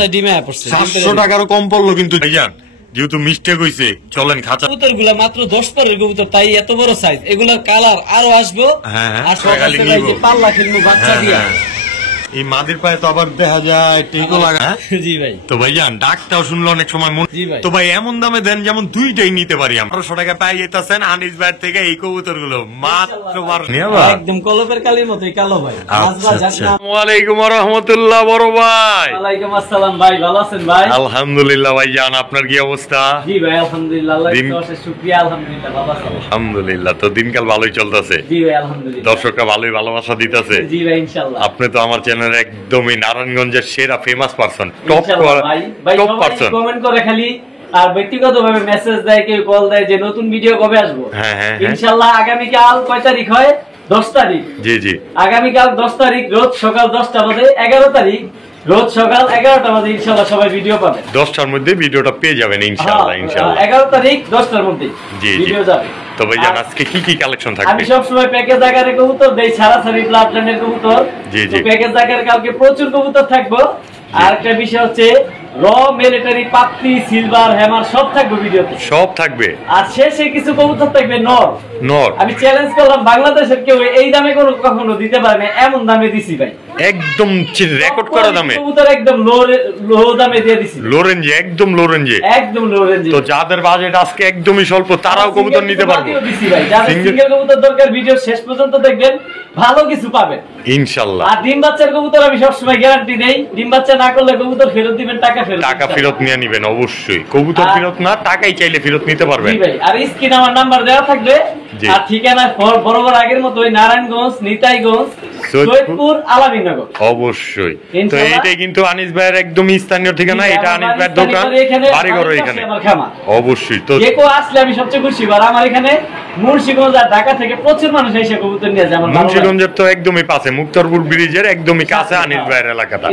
পাঁচায় ডিমে পড়ছে 700 টাকারও কম পড়লো কিন্তু ভাইজান, যেহেতু মিস্টেক হইছে চলেন খাঁচা। কবুতর গুলা মাত্র 10 পরের কবুতর, তাই এত বড় সাইজ। এগুলো কালার আরো আসবো। আর পাল্লা খেলবো বাচ্চা দিয়া। এই মাদির পায়ে তো আবার দেখা যায় টিকো লাগা। জি ভাই। তো ভাইজান ডাকটাও শুনলো অনেক সময় মন। তো ভাই এমন দামে দেন যেমন দুইটাই নিতে পারি। 1800 টাকা পাই যেতেছেন আনিস ভাইয়ের থেকে এই কবুতর গুলো মাত্র একদম কলপের কালির মতোই কালো ভাই। আসসালামু আলাইকুম ওয়া রাহমাতুল্লাহ বড় ভাই। ওয়ালাইকুম আসসালাম ভাই, ভালো আছেন ভাই? আলহামদুলিল্লাহ ভাইজান, আপনার কি অবস্থা? জি ভাই আলহামদুলিল্লাহ, আল্লাহর অশেষ শুকরিয়া, আলহামদুলিল্লাহ ভালো আছি। আলহামদুলিল্লাহ। তো দিনকাল ভালোই চলতেছে? জি ভাই আলহামদুলিল্লাহ। দর্শকরা ভালোই ভালোবাসা দিতেছে? জি ভাই ইনশাআল্লাহ। আপনি তো আমার চ্যানেলের একদমই নারায়ণগঞ্জের সেরা famous person, top person. Comment করে খালি আর ব্যক্তিগতভাবে মেসেজ দেয়, কেউ কল দেয় যে নতুন ভিডিও কবে আসবো। ইনশাআল্লাহ আগামীকাল কয় তারিখ হয়? 10 তারিখ। জি জি, আগামীকাল 10 তারিখ রোজ সকাল 10টা বাজে, 11 তারিখ রোজ সকাল 11টা বাজে ইনশাআল্লাহ সবাই ভিডিও পাবেন। 10টার মধ্যে ভিডিওটা পেয়ে যাবেন ইনশাআল্লাহ। ইনশাআল্লাহ 11 তারিখ 10টার মধ্যে ভিডিও যাবে। তো ভাইজান আজকে কি কি কালেকশন থাকবে? আমি সব সময় প্যাকেজ আকারে কবুতর দেই, ছাড়াছাড়ি ব্লাড লাইনের কবুতর। জি জি, প্যাকেজ আকারে কালকে প্রচুর কবুতর থাকবে। আর একটা বিষয় হচ্ছে র মিলিটারি পাত্তি সিলভার হ্যামার সব থাকবে ভিডিওতে, সব থাকবে। আর শেষে কিছু কবুতর থাকবে নর। আমি চ্যালেঞ্জ করলাম বাংলাদেশের কেউ এই দামে কখনো দিতে পারে না, এমন দামে দিছি ভাই, একদম রেকর্ড করা দামে কবুতর, একদম লো দামে দিয়ে দিছি। লো রেঞ্জে, একদম লো রেঞ্জে, একদম লো রেঞ্জে। তো যাদের বাজেট আজকে একদমই স্বল্প তারাও কবুতর নিতে পারবে দিছি ভাই। যাদের সিঙ্গেল কবুতর দরকার ভিডিও শেষ পর্যন্ত দেখবেন, ভালো কিছু পাবেন ইনশাআল্লাহ। আর ডিম বাচ্চার কবুতর আমি সব সময় গ্যারান্টি দেই, ডিম বাচ্চা না করলে কবুতর ফেরত দিবেন, টাকা ফেরত নিয়ে নেবেন অবশ্যই। কবুতর ফেরত না, টাকাই চাইলে ফেরত নিতে পারবেন। জি ভাই। আর স্ক্রিনে আমার নাম্বার দেওয়া থাকবে, আর ঠিকানা বরাবর আগের মতো ওই নারায়ণগঞ্জ, নিতাইগঞ্জ, সৈয়দপুর, আলামিনগর অবশ্যই। তো এইটাই কিন্তু আনিস ভাইয়ের একদম স্থানীয় ঠিকানা। এটা আনিস ভাইয়ের দোকান, বাড়িঘর এখানে অবশ্যই। তো যে কেউ আসলে আমি সবচেয়ে খুশি। আর আমার এখানে মুন্সিগঞ্জ আর ঢাকা থেকে প্রচুর মানুষ এসে কবুতর নিয়ে যায়। মুন্সিগঞ্জের তো একদমই পাশে, মুক্তারপুর ব্রিজের একদমই কাছে আনিস ভাইয়ের এলাকাটা।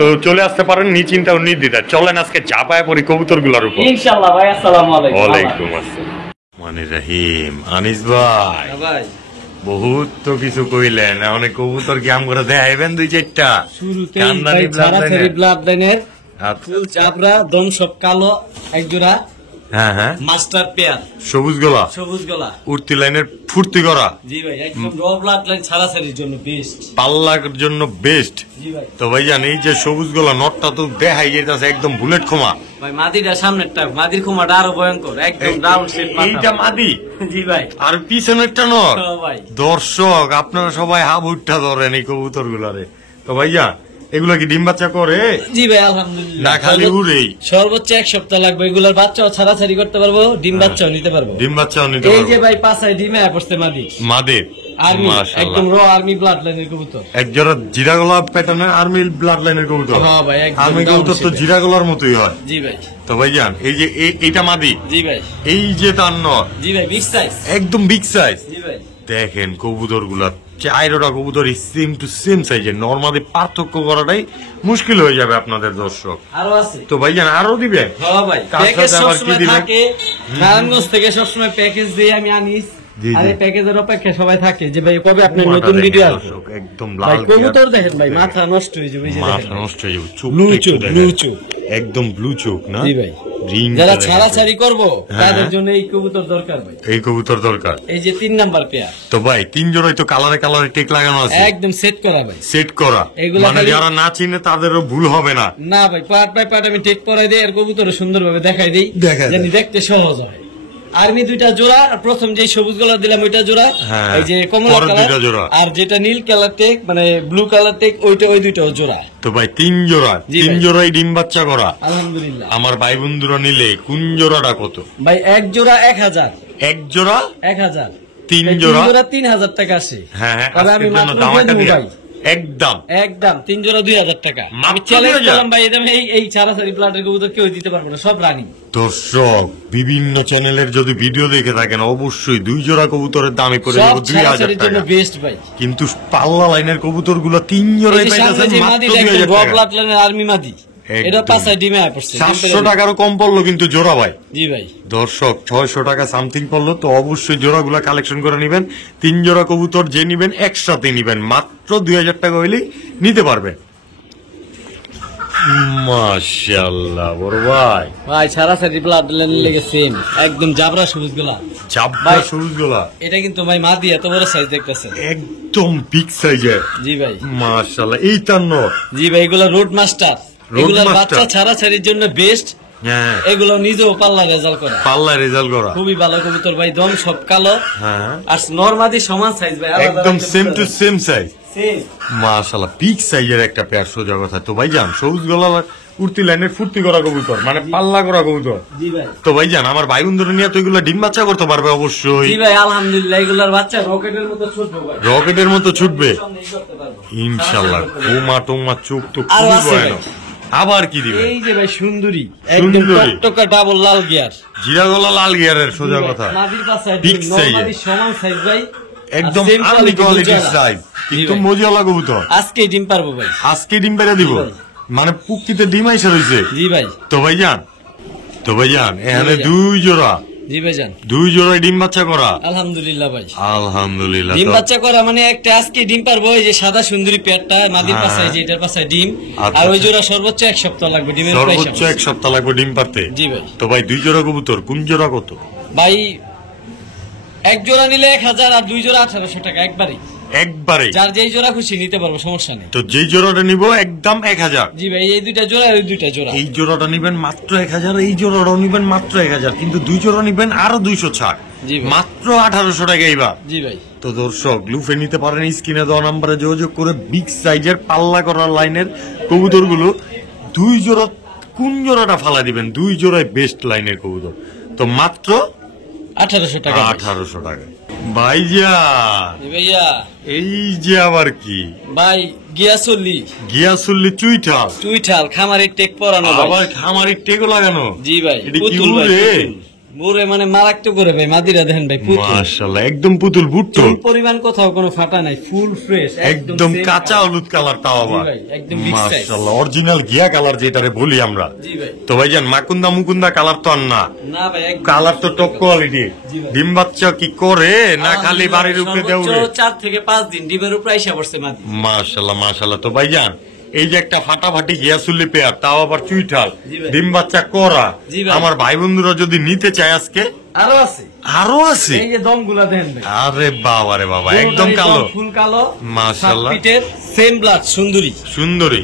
তো চলে আসতে পারেন নিশ্চিন্তা ও নির্দ্বিধায়। চলেন আজকে চাপায় পড়ি কবুতর গুলার উপর ইনশাআল্লাহ ভাই। আসসালামু আলাইকুম। ওয়ালাইকুম আসসালাম। মানে রহিম, আনিস ভাই বহুত তো কিছু কইলেন, অনেক কবুতর কি আম করে দেখাইবেন? 2-4টা শুরুতে ব্লাড লাইনের ফুল চাপড়া দম সব কালো এক জোড়া। হ্যাঁ হ্যাঁ, মাস্টার পেয়ার সবুজ গলা উঠতি লাইনের ফুর্তি করা। জি ভাই, একদম র ব্লাড লাইন ছাড়াছাড়ির জন্য বেস্ট, পাল্লার জন্য বেস্ট। জি ভাই। তো ভাই জান এই যে সবুজ গলা নটটা তো দেখাই যেতেছে একদম বুলেট খোমা ভাই। মাদিটা সামনেরটা, মাদির খোমাটা আরো ভয়ঙ্কর, একদম রাউন্ড শেপ। এইটা মাদি। জি ভাই। আর পিছনেরটা নর। ভাই দর্শক আপনারা সবাই হাব উঠা ধরেন এই কবুতর গুলারে। তো ভাইয়া এগুলা কি ডিম বাচ্চা করে? জি ভাই আলহামদুলিল্লাহ। না খালি উড়েই? সর্বোচ্চ 1 সপ্তাহ লাগবে। এগুলার বাচ্চাও ছাড়াছাড়ি করতে পারবো, ডিম বাচ্চাও নিতে পারবো। ডিম বাচ্চাও নিতে পারবো। এই যে ভাই পাছায় ডিমে পড়ছে মাদি আর্মি, একদম র আর্মি ব্লাড লাইনের কবুতর। এক জোড়া জিরাগলা প্যাটার্নের আর্মি ব্লাড লাইনের কবুতর। হ্যাঁ ভাই, একদম আর্মি কবুতর তো জিরাগলার মতোই হয়। জি ভাই। তো ভাইজান এই যে এইটা মাদি। জি ভাই। এই যে তার নর। জি ভাই, বিগ সাইজ, একদম বিগ সাইজ। জি ভাই। দেখেন কবুতর গুলা চাইরোটা কবুতর সেম টু সেম সাইজের। নরমালি পার্থক্য করাটাই মুশকিল হয়ে যাবে আপনাদের দর্শক। আরো আছে তো ভাইজান, আরো দিবে? হ্যাঁ ভাই, প্যাকেজ সবসময় থাকে। নারায়ণগঞ্জ থেকে সবসময় প্যাকেজ দিয়ে আমি আনিস। আরে প্যাকেজের অপেক্ষা সবাই থাকে যে ভাই কবে আপনার নতুন ভিডিও আসবে। একদম লাল কবুতর দেখেন ভাই, মাথা নষ্ট হয়ে যাবে। মাথা নষ্ট হয়ে যাবে। ব্লু চোখ, একদম ব্লু চোখ না? জি ভাই। যারা ছাড়াছাড়ি করবো তাদের জন্য এই কবুতর দরকার ভাই, এই কবুতর দরকার। এই যে 3 নাম্বার পেয়ার। তো ভাই 3 জোড়াই তো কালারে টেক লাগানো আছে, একদম সেট করা ভাই, সেট করা। মানে যারা না চিনে তাদেরও ভুল হবে না। না ভাই, পার্ট বাই পার্ট আমি টেক করাই দেই, আর কবুতর সুন্দরভাবে দেখাই দেই, জানি দেখতে সহজ হয়। আর্মি 2টা জোড়া, আর প্রথম যে সবুজ কালার দিলাম ওইটা জোড়া, এই যে কমলা কালার, আর যেটা নীল কালার টেক মানে ব্লু কালার টেক ওইটা, ওই 2টা জোড়া। তো ভাই 3 জোড়া, 3 জোড়াই ডিম বাচ্চা করা আলহামদুলিল্লাহ। আমার ভাই বন্ধুরা নিলে কোন জোড়াটা কত ভাই? এক জোড়া 1000, এক জোড়া 1000, 3 জোড়া 3000 টাকা আছে। হ্যাঁ হ্যাঁ, আমি মাত্র একদম 3 জোড়া 2000 টাকা। আমি চ্যালেঞ্জ করলাম ভাই, এই ছাড়াছাড়ি প্লাটের কবুতর কেউ দিতে পারবে না, সব রানি। দর্শক বিভিন্ন চ্যানেলের যদি ভিডিও দেখে থাকেন অবশ্যই 2 জোড়া কবুতরের দামই করে 2000 টাকা বেস্ট ভাই। কিন্তু পাল্লা লাইনের কবুতর গুলো 3 জোড়াই পাইতেছেন মাত্র 2000 টাকা। প্লাট লাইনের আর্মি মাদি, এটা পাছায় ডিমে পড়ছে 700 টাকারও কম পড়লো কিন্তু জোড়া ভাই। জি ভাই। দর্শক 600 টাকা সামথিং পড়লো। তো অবশ্যই জোড়াগুলা কালেকশন করে নিবেন। 3 জোড়া কবুতর যে নিবেন একসাথে নিবেন, মাত্র 2000 টাকা হইলেই নিতে পারবেন। মাশাআল্লাহ বড় ভাই, ভাই ছাড়াছাড়ি ব্লাড লাইন লেগে সেম একদম জাবরা সবুজ গুলা। চাপবা সবুজ গোলা, এটা কিন্তু ভাই মাদি এত বড় সাইজ দেখতেছেন, একদম বিগ সাইজের। জি ভাই মাশাআল্লাহ, এই তার নর। জি ভাই এগুলা রোড মাস্টার, এগুলার বাচ্চা ছাড়াছাড়ির জন্য বেস্ট। হ্যাঁ, এগুলো নিজেও পাল্লা রেজাল্ট করা, পাল্লা রেজাল্ট করা, খুবই ভালো কবুতর ভাই, দম সব কালো। হ্যাঁ, আর নরমাদি সমান সাইজ ভাই, একদম same to same size. Same মাশাআল্লাহ, বিগ সাইজের একটা পেয়ার, সোজা কথা। তো ভাই জান, সবুজ গলা উর্তি লাইনের ফুর্তি করা কবুতর, মানে পাল্লা করা কবুতর। জি ভাই। তো ভাই জান, আমার ভাই বন্ধুরা নিয়ে তো এগুলো ডিম বাচ্চা করতে পারবে অবশ্যই। জি ভাই আলহামদুলিল্লাহ, এগুলার বাচ্চা রকেটের মতো ছুটবে ভাই, রকেটের মতো ছুটবে করতে পারবো ইনশাআল্লাহ। টোমা টোমা চোখ তো আরো খুবই আছে ভয়ানক। আবার কি দিবে? এই যে ভাই সুন্দরী, একদম সুন্দরী। টকটকা ডাবল লাল গিয়ার, জিরা গলা লাল গিয়ারের, সোজা কথা। মাদির পাশে Big size নরমাদি সমান সাইজ ভাই, একদম আর same আর্লি quality কোয়ালিটির দুধ সাইজ, জ্বালা। কিন্তু জি ভাই। মজিয়ালা কবুতর। আজকে ডিম পারবো ভাই, আজকে ডিম পেরে দিব, জি ভাই। মানে পুক্তিতে ডিম আইসা রয়েছে। জি ভাই। তো ভাই জান, এখানে ভাইজান। দুই জোড়া, জি ভাই জান দুই জোড়ায় ডিম বাচ্চা করা। আলহামদুলিল্লাহ ভাই, আলহামদুলিল্লাহ। ডিম তো বাচ্চা করা মানে একটা আজকে ডিম পারবো, এই যে সাদা সুন্দরী পেটটা মাদির হ্যাঁ। পাশে, যে এটার পাশে ডিম। আচ্ছা। আর ওই জোড়া সর্বোচ্চ 1 সপ্তাহ লাগবে ডিমের সর্বোচ্চ পয়সা। 1 সপ্তাহ লাগবে ডিম পারতে। জি ভাই। তো ভাই দুই জোড়া কবুতর, কোন জোড়া কত? ভাই এক জোড়া নিলে 1000, আর দুই জোড়া 1800 টাকা একবারে, একবারে। যার যেই জোড়া খুশি নিতে পারবো, সমস্যা নেই। তো যেই জোড়াটা নিব একদম 1000। জি ভাই, এই দুইটা জোড়া, ওই দুইটা জোড়া। এই জোড়াটা নিবেন মাত্র 1000, এই জোড়াটাও নিবেন মাত্র 1000, কিন্তু দুই জোড়া নিবেন আরো 200 ছাড়, জি ভাই। মাত্র 1800 টাকা এইবার। জি ভাই। তো দর্শক, লুফে নিতে পারেন স্ক্রিনে দেওয়া নাম্বারে যোগাযোগ করে বিগ সাইজের পাল্লা করা লাইনের কবুতরগুলো। দুই জোড়া, কোন জোড়াটা ফালা দিবেন? দুই জোড়ায় বেস্ট লাইনের কবুতর, তো মাত্র 1800 টাকা। 1800 টাকা। ভাইজা, জি ভাইয়া। এই যে আবার কি ভাই গিয়াসল্লি, গিয়াসুল্লি চুইঠাল, চুইঠাল খামারের টেক পরানো আবার ভাই। খামারি টেকো লাগানো। জি ভাই, এটা কি পুতুল ভাই, উড়ে? পুতুল। মুরে মানে মারাত্মক করে ভাই, মাদিরা দেখেন ভাই, পুতুল। মাশাআল্লাহ, একদম পুতুল বুট্টো, চুল পরিমাণ কোথাও কোনো ফাটা নাই, ফুল ফ্রেশ, একদম same কাঁচা color। হলুদ কালার, তাও আবার জি ভাই, একদম big size। মাশাআল্লাহ, অরিজিনাল গিয়া কালার যেটারে বলি আমরা। জি ভাই। তো ভাইজান, মাকুন্দা মুকুন্দা কালার তো আর না, না ভাই, একদম কালার তো টপ কোয়ালিটি। জি ভাই। ডিম বাচ্চা কি করে না খালি বাড়ির উপরে দেউড়ে? সর্বোচ্চ 4 থেকে 5 দিন ডিমের উপরে আইসা পড়ছে মাদি। মাশাআল্লাহ মাশাআল্লাহ। তো ভাইজান, এই যে একটা ফাটাফাটি গিয়াসুল্লি পেয়ার, তাও আবার চুইঠাল, জি ভাই। ডিম বাচ্চা করা, জি ভাই। আমার ভাই বন্ধুরা যদি নিতে চায় আজকে, আরো আছে, আরো আছে। এই যে দমগুলা দেন ভাই, আরে বাবা রে বাবা, একদম কালো, ফুল কালো, মাশাআল্লাহ। 7 ফিটের সেম ব্লাড সুন্দরী, সুন্দরী,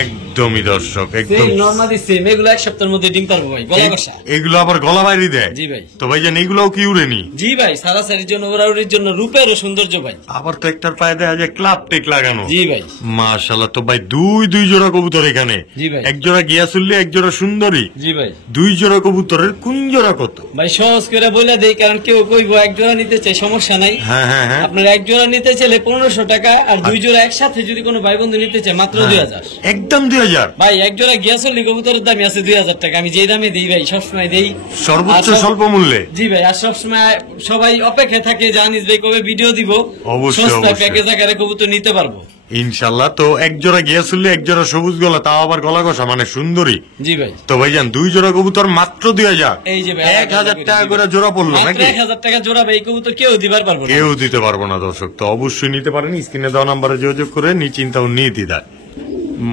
একদমই দর্শক, একদম সেম নরমালি সেম। এগুলো 1 সপ্তাহের মধ্যে ডিম পারবো ভাই, গলা কষা। এগুলো আবার গলা বাইরে দেয়। জি ভাই। তো ভাইজান, এগুলোও কি উড়েনি? জি ভাই, সারাসারির জন্য, ওরাউরির জন্য, রূপের সৌন্দর্য ভাই। আবার তো একটার পায়ে দেখা যায় ক্লাব টেক লাগানো। জি ভাই। মাশাআল্লাহ। তো ভাই দুই জোড়া কবুতর এখানে। জি ভাই। এক জোড়া গিয়াসুল্লি, এক জোড়া সুন্দরী। জি ভাই। দুই জোড়া কবুতরের কোন জোড়া কত? ভাই সহজ করে বলে দেই, কারণ কেউ কইবো এক জোড়া নিতে চাই, সমস্যা নাই। হ্যাঁ হ্যাঁ হ্যাঁ, আপনার এক জোড়া নিতে চাইলে 1500 টাকা, আর দুই জোড়া একসাথে যদি কোনো ভাই বন্ধু নিতে চায় মাত্র 2000। একদম 2000। ভাই এক জোড়া গিয়াসল্লি কবুতরের দামই আছে 2000 টাকা, আমি যেই দামে দিই ভাই সবসময় দেই, সর্বোচ্চ আর সব- স্বল্প মূল্যে। জি ভাই। আর সবসময় সবাই অপেক্ষায় থাকে যে আনিস ভাই কবে ভিডিও দিব, অবশ্যই, সস্তায় অবশ্যই। প্যাকেজ আকারে কবুতর নিতে পারবো। ইনশাল্লাহ। তো এক জোড়া গিয়াসুল্লি, এক জোড়া সবুজ গলা, তাও আবার গলা কষা, মানে সুন্দরী। জি ভাই। তো ভাইজান, দুই জোড়া কবুতর মাত্র 2000। এই যে ভাই 1000 টাকা করে জোড়া পড়লো মাত্র নাকি? 1000 টাকা জোড়া ভাই, কবুতর কেউ দিবার পারবো না। কেউ দিতে পারবো না দর্শক। তো অবশ্যই নিতে পারেন, স্ক্রিনে দেওয়া নাম্বারে যোগাযোগ করে নিশ্চিন্তা ও নির্দ্বিধায়।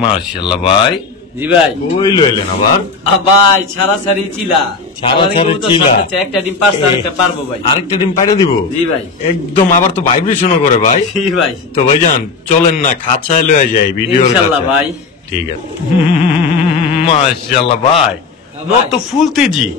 মাশাআল্লাহ ভাই, জি ভাই। কই লইলেন আবার? ভাই ছাড়াছাড়ি চিলা, ছাড়াছাড়ি আমার কবুতর চিলা। সাথে একটা ডিম পারছে, আরেকটা পারবো ভাই। আরেকটা ডিম পাইরে দিব? জি ভাই। একদম, আবার তো ভাইব্রেশনও করে ভাই। জি ভাই। তো ভাইজান, চলেন না খাঁচায় লয়ে যাই ভিডিওর ইনশাআল্লাহ কাছে। ভাই। ঠিক আছে। মাশাআল্লাহ ভাই, ভাই। তো ফুল তেজি।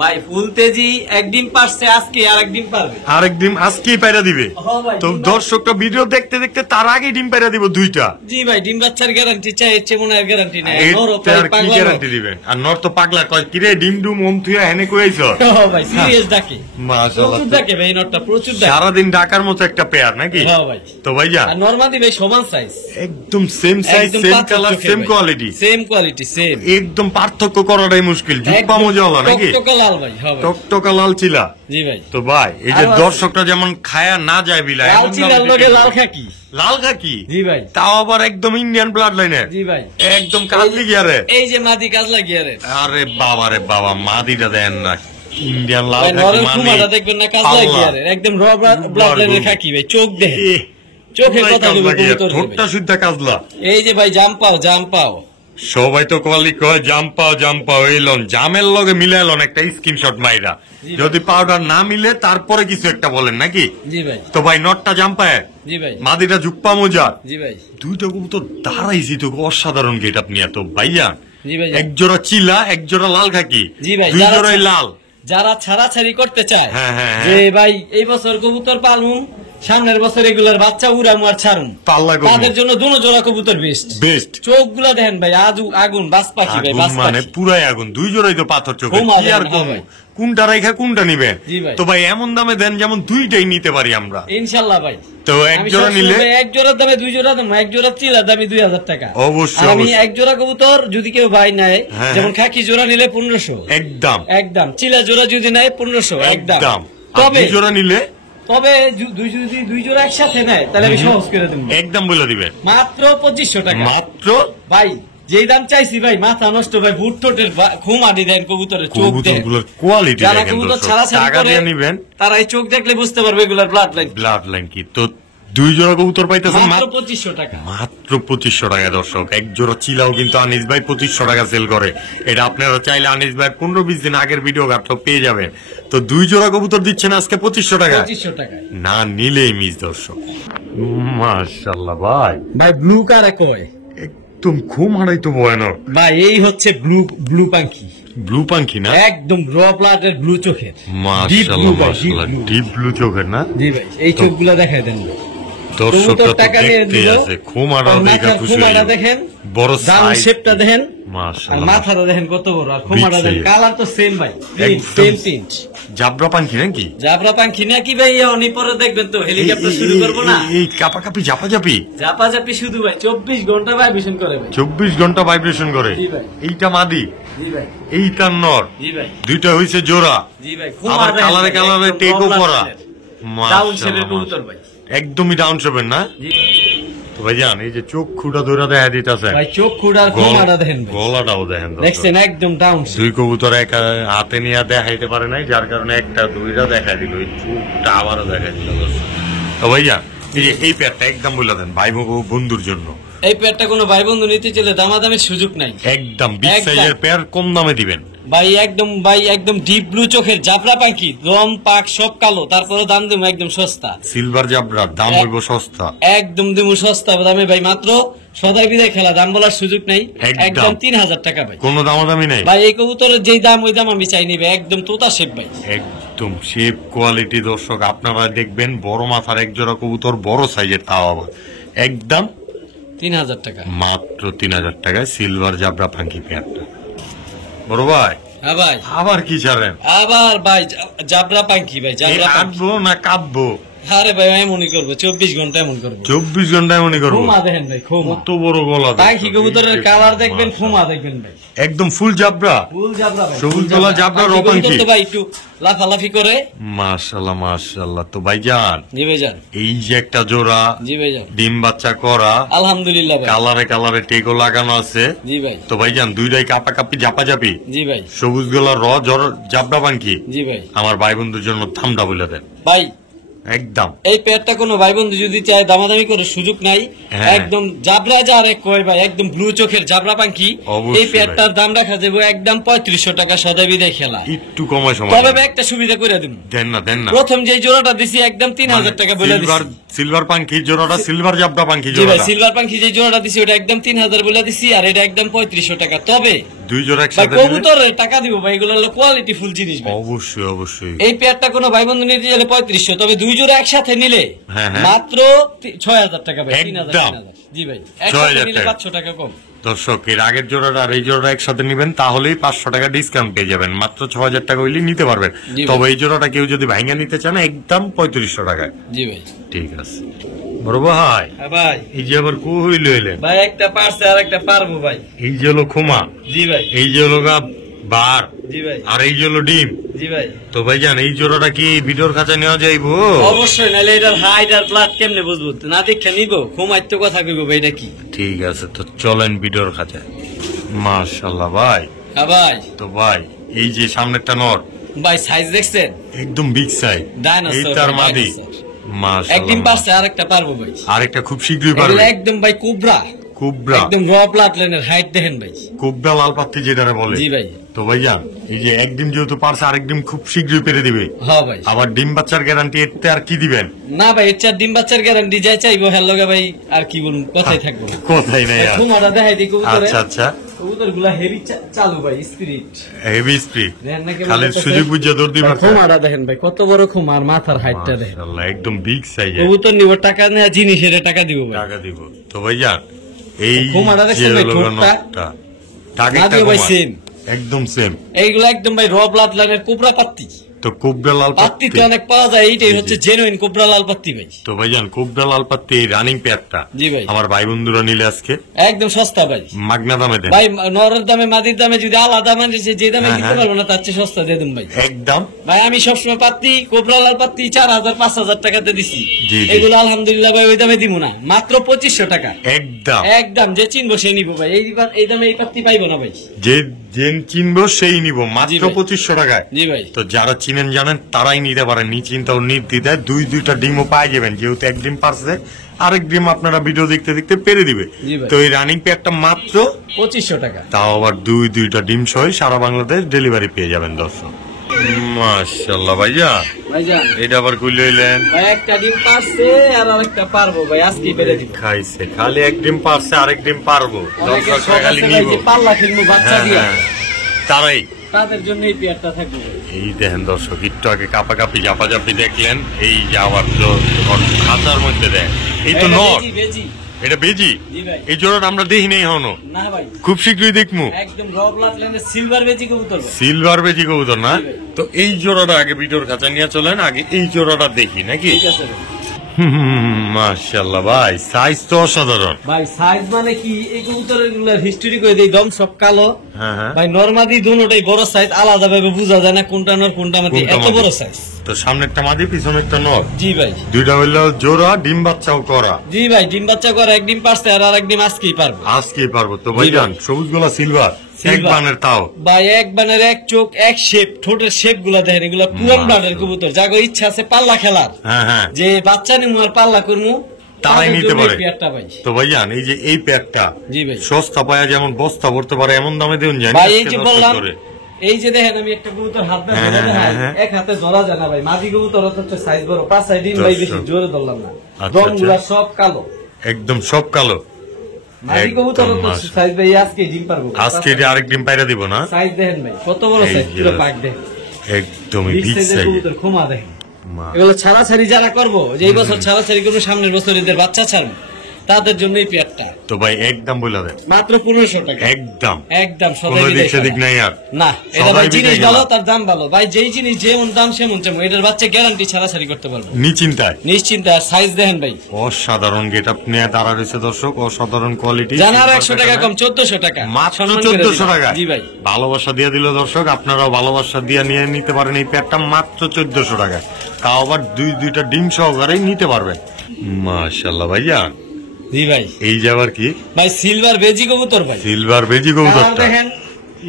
ভাই ফুল তেজি, এক ডিম পারছে আজকে, আর এক ডিম পারবে। আরেকদিন আজকেই পাইরা দিবে। ভাই, তো ডিম দর্শকটা ভিডিও দেখতে দেখতে তার আগে ডিম পাইরা দিব দুইটা। জি ভাই, ডিম বাচ্চার গ্যারান্টি চাই, এর চেয়ে মনে হয় গ্যারান্টি নাই। নরও এর প্রায় কি পাগলা গ্যারান্টি দিবেন? আর নর তো পাগলা কয়, কিরে ডিম ডুম ওম থুয়া হেনে কইছ। নর। ভাই সিরিয়াস ডাকে, মাশাআল্লাহ। প্রচুর ডাকে ভাই, নরটা প্রচুর ডাকে। সারাদিন ডাকার মতো একটা পেয়ার নাকি? হ্যাঁ ভাই। তো ভাইয়া, আর নরমাদি ভাই সমান সাইজ, একদম same size, same colour, same quality, same quality, same. একদম পার্থক্য করাটাই মুশকিল। জুপ্পা মজাওয়ালা নাকি? টকটকা লাল ভাই। হ্যাঁ ভাই। টকটকা লাল চিলা। জি ভাই। তো ভাই, এই যে আরো আছে। দর্শকরা যেমন খায়া না যায় বিলা, লাল এমন চিলার দামে লগে বিক্রি লাল করে। খাকি। লাল খাকি, জি ভাই। তাও আবার একদম ইন্ডিয়ান ব্লাড লাইনের। জি ভাই। একদম কাজলি গিয়ারে। এই যে মাদি কাজলা গিয়ারে, আরে বাবা রে বাবা, মাদিটা দেন না, ইন্ডিয়ান লাল ভাই খাকি নরের মানে কুমাটা দেখবেন না, কাজলা পাল্লা। গিয়ারে, একদম র ব্লাড লাইনের খাকি ভাই, চোখ দেখে এহ, চোখে পুরাই কথা কাজলা বলবে গিয়ার, কবুতর ঠোঁটটা শুদ্ধা কাজলা। এই যে ভাই জাম পাও, জাম পাও। সবাই তো কোয়ালি কয় জাম্পাও এলন জামের লগে মিলাইলন একটা স্ক্রিনশট মাইরা যদি পাউডার না মিলে তারপরে কিছু একটা বলেন নাকি জি ভাই তো ভাই নটটা জাম্পায় জি ভাই মাদিটা জুপ্পা মোজা জি ভাই দুইটা কবুতর দাঁড়াইছি তো অসাধারণ গেট আপনি এত ভাইয়া জি ভাই এক জোড়া চিলা এক জোড়া লাল খাকি জি ভাই দুই জোড়াই লাল যারা ছাড়াছাড়ি করতে চায় হ্যাঁ, হ্যাঁ, যে ভাই এই বছর কবুতর পালমু সামনের বছর এগুলার বাচ্চা উড়ামু আর ছাড়ুম পাল্লা করবো। তাদের জন্য দুনো জোড়া কবুতর বেস্ট চোখ গুলা দেখেন ভাই আগুন বাস পাখি ভাই বাস মানে পাখি পুরাই আগুন দুই জোড়াই তো পাথর চোখে খুব কি আর আগুন, করবো? ভাই। কোনটা রেখা কোনটা নিবে জি ভাই। তো ভাই এমন দামে দেন যেমন দুইটাই নিতে পারি আমরা ইনশাল্লাহ ভাই তো এক আমি জোড়া সবসময় নিলে এক জোড়ার দামে দুই জোড়া দাম এক জোড়া চিলার দামে 2000 টাকা অবশ্যই, আর আমি অবশ্যই। এক জোড়া কবুতর যদি কেউ ভাই নেয় হ্যাঁ, যেমন খাকি জোড়া নিলে 1500 একদম একদম চিলা জোড়া যদি নেয় 1500 একদম একদম আর তবে দুই জোড়া নিলে তবে যদি দুই জোড়া একসাথে নেয় তাহলে আমি সহজ করে দেবো একদম বলে দিবেন মাত্র 2500 টাকা মাত্র ভাই যেই দাম চাইছি ভাই মাথা নষ্ট ভাই ভুট টোটের খুমাদি দেন কবুতরের চোখ দেন কবুতরগুলোর কোয়ালিটি যারা দেখেন কবুতর দর্শক। ছাড়াছাড়ি টাকা করে দিয়ে নিবেন তারা এই চোখ দেখলে বুঝতে পারবে এগুলার ব্লাড লাইন ব্লাড লাইন কি তো দুই জোড়া কবুতর পাইতেছেন মাত্র 2500 টাকা মাত্র 2500 টাকা দর্শক এক জোড়া চিলাও কিন্তু আনিস ভাই 2500 টাকা সেল করে এটা আপনারা চাইলে আনিস ভাই 15-20 দিন আগের ভিডিও ঘাটলো পেয়ে যাবেন তো দুই জোড়া কবুতর দিচ্ছেন আজকে 2500 টাকা 2500 টাকা না নিলেই মিস দর্শক মাশাআল্লাহ ভাই ভাই ব্লু কারে কয় একদম ঘুম হারাই তো ভয়ানক ভাই এই হচ্ছে ব্লু পাখি ব্লু পাখি না একদম র ব্লাডের ব্লু চোখের মাশাআল্লাহ মাশাআল্লাহ ডিপ ব্লু চোখের না জি ভাই এই চোখগুলো দেখাই দেন ভাই দর্শকরা তো টাকা নিয়ে দেখতে দিল আছে খুমারা দেখা খুশি হয়ে খুমারা যাবে। দেখেন বড় দাম সাইজ শেপটা দেখেন আর মাশাআল্লাহ মাথাটা দেখেন কত বড় আর খুমারা Big দেখেন size। কালার তো সেম ভাই একদম। সেম প্রিন্ট জাবরা পাখি নাকি জাবরা পাখি নাকি ভাই অনি পরে দেখবেন তো হেলিকপ্টার শুরু করব না এই কাপাকাপি ঝাপাঝাপি জাপাজাপি শুধু ভাই 24 ঘন্টা ভাইব্রেশন করে ভাই 24 ঘন্টা ভাইব্রেশন করে জি ভাই। এইটা মাদি জি ভাই এইটা নর জি ভাই দুইটা হইছে জোড়া জি ভাই আবার কালারে কালারে টেকও করা ডাউন শেপের কবুতর ভাই একদমই ডাউন শেপের না জি তো ভাইজান এই যে চোখ খুঁটা ধরে দেখা দিতেছে ভাই চোখ খুঁড়ার খুমারা দেখেন ভাই গলাটাও দেখেন দর্শক। দেখছেন একদম ডাউন দুই কবুতর এক হাতে নিয়ে দেখাইতে পারে নাই যার কারণে একটা দুইটা দেখা দিল ওই চোখটা আবারও দেখা দিল দর্শক। তো ভাইয়া এই যে এই প্যাডটা একদম বলে দেন ভাই বন্ধুর জন্য এই পেয়ারটা কোনো ভাই বন্ধু নিতে চলে দামাদামির সুযোগ নাই একদম বিগ একদম। সাইজের পেয়ার কম দামে দিবেন ভাই একদম ডিপ ব্লু চোখের জাফরা পাখি রং পাক সব কালো তারপরে দাম দেবো একদম সস্তা সিলভার জাবরার দাম হইব সস্তা একদম দেবো সস্তা দামে ভাই মাত্র সদাই বিদায় খেলা দাম বলার সুযোগ নাই একদম। একদম 3000 টাকা ভাই কোনো দামাদামি নাই ভাই এই কবুতরের যেই দাম ওই দাম আমি চাই নিবে একদম তোতা শেপ ভাই একদম শেপ কোয়ালিটি দর্শক আপনারা দেখবেন বড় মাথার এক জোড়া কবুতর বড় সাইজের তাও আবার একদম 3000 টাকা মাত্র 3000 টাকায় সিলভার জাবরা ফাঙ্কি পেয়ারটা বড় ভাই হ্যাঁ ভাই আবার কি ছাড়েন আবার ভাই জাবরা পাখি ভাই জাবরা পাখি কাটবো না কাঁদবো আরে ভাই এমনই করবো 24 ঘন্টা এমন করবো 24 ঘন্টায় মনে করবো খুমা দেখেন ভাই খুমা কত বড় গলা পাখি কবুতরের কালার দেখবেন খুমা দেখবেন ভাই একদম ফুল জাবরা ফুল জাবরা ভাই সবুজ গলা জাবরা পাখি রপাঙ্কি। কবুতর তো ভাই একটু লাফালাফি করে মাশাআল্লাহ মাশাআল্লাহ তো ভাইজান জি ভাই যান এই যে একটা জোড়া জি ভাই যান ডিম বাচ্চা করা আলহামদুলিল্লাহ ভাই কালারে কালারে টেকো লাগানো আছে জি ভাই তো ভাইজান দুইটাই কাপাকাপি ঝাপাঝাপি জি ভাই সবুজ গলা জাবরা পাঙ্কি জি ভাই আমার ভাই বন্ধুর জন্য থামটা বলে দেন ভাই একদম এই পেয়ারটা কোনো ভাই বন্ধু যদি চায় দামাদামি করে সুযোগ নাই হ্যাঁ। একদম জাবরা যারে কয় ভাই একদম ব্লু চোখের জাবরা পাখি অবশ্যই এই পেয়ারটার দাম রাখা যাবে একদম 3500 টাকা সদা বিদায় খেলা একটু কমায় সময় তবে ভাই একটা সুবিধা করে দিন দেন না দেন না প্রথম যে জোড়াটা দিছি একদম 3000 টাকা বলে দিছি সিলভার পাঙ্কি জোড়াটা সিলভার জাবরা পাঙ্কি জি ভাই জোড়াটা সিলভার পাখি যে জোড়াটা দিছি ওটা একদম 3000 বলে দিছি আর এটা একদম 3500 টাকা তবে দুই জোড়া ভাই একসাথে নিলে- কবুতরের টাকা দিব ভাই এগুলো হলো কোয়ালিটি ফুল জিনিস ভাই অবশ্যই অবশ্যই এই পেয়ারটা কোনো ভাই বন্ধু নিতে গেলে 3500 তবে দুই জোড়া একসাথে নিলে হ্যাঁ, হ্যাঁ। মাত্র 6000 টাকা ভাই একদম। 3000 জি ভাই 6000 একসাথে নিলে টাকা। 500 টাকা কম দর্শক এর আগের জোড়াটা আর এই জোড়াটা একসাথে নিবেন তাহলেই 500 টাকা ডিসকাউন্ট পেয়ে যাবেন মাত্র 6000 টাকা হইলে নিতে পারবেন জি ভাই। তবে এই জোড়াটা কেউ যদি ভাঙা নিতে চান একদম 3500 টাকায় জি ভাই ঠিক আছে বড় ভাই হ্যাঁ ভাই এই যে আবার কই লইলেন ভাই একটা পারছে আর একটা পারবো ভাই এই যে হলো খুমা জি ভাই এই যে হলো বার জি ভাই আর এই যে হলো ডিম জি ভাই তো ভাইজান এই জোড়াটা কি ভিডিওর কাছে নেওয়া যাইবো অবশ্যই নাহলে এটার হাইট আর ব্লাড কেমনে বুঝবো না দেখে নিবো ঘুমাইতে তো কথা কইবো ভাই এটা কি ঠিক আছে তো চলেন ভিডিওর কাছে মাশাআল্লাহ ভাই হ্যাঁ ভাই তো ভাই এই যে সামনেরটা নর ভাই সাইজ দেখছেন একদম বিগ সাইজ Dinosaur, এই তার মাদি dinosaur। মাশাআল্লাহ একদিন পারছে আর একটা পারবো ভাই আরেকটা খুব শীঘ্রই এগুলো পারবে একদম ভাই কুবরা কোবরা একদম র ব্লাড লাইনের হাইট দেখেন ভাই, কোবরা লাল পাত্তি যেটা বলে। জি ভাই। তো ভাইজান এই যে এক ডিম যেহেতু পারছে, আরেক ডিম খুব শীঘ্রই পেরে দিবে। হ্যাঁ ভাই। আবার ডিম বাচ্চার গ্যারান্টি এতে আর কি দিবেন? না ভাই, এর চার ডিম বাচ্চার গ্যারান্টি যাই চাইবো হ্যাঁ লগে ভাই, আর কি বলুন, কথাই থাকবো কথাই নাই আর। তোমারা দেখাই দিই কবুতরে। আচ্ছা আচ্ছা, কবুতরগুলা হেভি চালু ভাই, স্পিরিট হেভি স্পিড, দেখেন না খালি সুযোগ বুঝে দৌড় দিবা। খোমাটা দেখেন ভাই, কত বড় খোমার, মাথার হাইটটা দেখেন, মাশাআল্লাহ একদম বিগ সাইজ। কবুতর নিব টাকা নেয়া, জিনিসের টাকা দিব ভাই, টাকা দিব। তো ভাইজান এই খোমাটা দেখেন ভাই, ঠোঁটটা টাকা ভাই সেম, একদম সেম। এইগুলো একদম ভাই র ব্লাড লাইনের কোবরা পাত্তি। তো কোবরা লাল পাত্তি তো অনেক পাওয়া যায়, এইটাই হচ্ছে জেনুইন কোবরা লাল পাত্তি ভাই। তো ভাইজান কোবরা লাল পাত্তি এই রানিং পেয়ারটা জি ভাই, আমার ভাই বন্ধুরা নিলে আজকে একদম সস্তা ভাই, মাগনা দামে দেন ভাই। নরের দামে মাদির দামে যদি আলাদা মানে যে দামে দিতে পারবো না, তার চেয়ে সস্তা দিয়ে দেন ভাই একদম। ভাই আমি সবসময় পাত্তি কোবরা লাল পাত্তি 4000 5000 টাকাতে দিছি, জি। এগুলো আলহামদুলিল্লাহ ভাই ওই দামে দিব না, মাত্র 2500 টাকা একদম একদম। যে চিনবো সেই নিবো ভাই, এই দামে এই পাত্তি পাইবো না ভাই। যে চিনবো সেই নিব জি মাত্র ভাই। 2500 টাকায়। জি ভাই। তো যারা চিনেন জানেন তারাই নিতে পারেন, নিশ্চিন্ত ও নির্দ্বিধায় দুইটা ডিমও পাই যাবেন, যেহেতু এক ডিম পারছে, আরেক ডিম আপনারা ভিডিও দেখতে দেখতে পেরে দিবে। জি ভাই। তো এই রানিং পেয়ারটা মাত্র 2500 টাকা, তাও আবার দুইটা ডিম সহ সারা বাংলাদেশ ডেলিভারি পেয়ে যাবেন দর্শক। মাশাআল্লাহ ভাইয়া, ভাইজান এটা আবার খুলে হইলেন ভাই, একটা ডিম পারছে আর আরেকটা পারবো ভাই, আজকে পেরে দিব। খাইছে, খালি এক ডিম পারছে আরেক ডিম পারবো, অনেকের দর্শক শখ খালি আছে ভাই নিব। যে পাল্লা কিনবো বাচ্চা হ্যাঁ, দিয়ে, হ্যাঁ, তারাই তাদের জন্য এই পেয়ারটা থাকবে ভাই। এই দেখেন দর্শক, একটু আগে কাপাকাপি জাপাজাপি দেখলেন, এই যে আবার খাতার মধ্যে দেয়, এই তো এটা নর, বেজি, বেজি। এটা বেজি। জি ভাই। এই জোড়াটা আমরা দেখি নেই হনো, না ভাই, খুব শীঘ্রই দেখবো। একদম র ব্লাড লাইনের সিলভার বেজি কবুতর ভাই। সিলভার বেজি কবুতর না? জি ভাই। তো এই জোড়াটা আগে ভিডিওর কাছে নিয়ে চলেন, আগে এই জোড়াটা দেখি নাকি। ঠিক আছে ভাই। মাশাআল্লাহ ভাই, সাইজ তো অসাধারণ। ভাই সাইজ মানে কি, এই কবুতরের গুলার হিস্টোরি করে দেই, দম সব কালো হ্যাঁ হ্যাঁ। ভাই, নরমাদি দুটোটাই বড় সাইজ, আলাদা ভাবে বোঝা যায় না কোনটা নর কোনটা মাদি, কোনটা এত মাদি। বড় সাইজ। তো সামনে একটা মাদি, পিছনে একটা নর, জি ভাই। দুইটা হইলো জোড়া, ডিম বাচ্চাও করা। জি ভাই, ডিম বাচ্চা করে এক ডিম পারছে আর আরেক ডিম আজকেই পারবো। আজকেই পারবো। তো ভাইজান সবুজ গোলা সিলভার এক সিলভার। বানের তাও ভাই এক বানের এক চোখ এক শেপ, ঠোঁটের শেপ গুলা দেখেন, এগুলা পুরান ব্লাডের কবুতর, যাগো ইচ্ছা আছে পাল্লা খেলার, হ্যাঁ হ্যাঁ যে বাচ্চা নিমু আর পাল্লা করমু, তারাই তাদের নিতে জন্য পারে। এই পেয়ারটা ভাই। তো ভাইজান এই যে এই প্যাকটা জি ভাই। সস্তা পায়া যেমন বস্তা ভরতে পারে এমন দামে দেন যায় ভাই এই যে বললাম, এই যে দেখেন আমি একটা কবুতর হাত দিয়ে হ্যাঁ, ধরে হ্যাঁ, দেখাই, হ্যাঁ। এক হাতে ধরা যায় না ভাই, মাদি কবুতর হচ্ছে সাইজ বড়, 5 ডিম ভাই, বেশি দর্শক। জোরে ধরলাম না, আচ্ছা, রংগুলা সব কালো, একদম সব কালো। মাদি একদম কবুতর হচ্ছে মাশাআল্লাহ। সাইজ ভাই আজকে ডিম পারবো, আজকে এটা আরেক ডিম পাইরা দিব না? সাইজ দেখেন ভাই কত বড় এই সাইজ, যে। পুরো পাক দেখেন, একদমই বিগ বিগ সাইজের সাইজ। কবুতর, খোমা দেখেন। এগুলো ছাড়াছাড়ি যারা করবো, যে এই বছর ছাড়াছাড়ি করবো, সামনের বছর এদের বাচ্চা ছাড়বো, তাদের জন্য এই পেয়ারটা তো ভাই একদম বলে দেন, মাত্র 1500 টাকা, একদম একদম কোনো সদাই দিক বিদায় সেদিক ছাড়া। নাই আর। না, এটা সদাই ভাই জিনিস বিদায় ভালো, গেলাম। তার দাম ভালো ভাই, যেই জিনিস যেমন দাম সেমন চামো, এটার বাচ্চা গ্যারান্টি ছাড়াছাড়ি করতে পারবো নিশ্চিন্তায় নিশ্চিন্তে। আর সাইজ দেখেন ভাই, অসাধারণ গেট আপ নিয়ে দাঁড়া রয়েছে দর্শক, অসাধারণ কোয়ালিটি। জানার 100 টাকা কম, 1400 টাকা মাত্র সম্মান করে 1400 দিলাম। টাকা। জি ভাই। ভালোবাসা দিয়ে দিল দর্শক, আপনারাও ভালোবাসা দিয়ে নিয়ে নিতে পারেন এই প্যাকটা মাত্র 1400 টাকা, তাও আবার দুইটা ডিম সহকারেই নিতে পারবেন। মাশাআল্লাহ ভাইয়া, জি ভাই। এই যে আবার কি ভাই সিলভার বেজি কবুতর ভাই, সিলভার বেজি কালার কবুতরটা, দেখেন,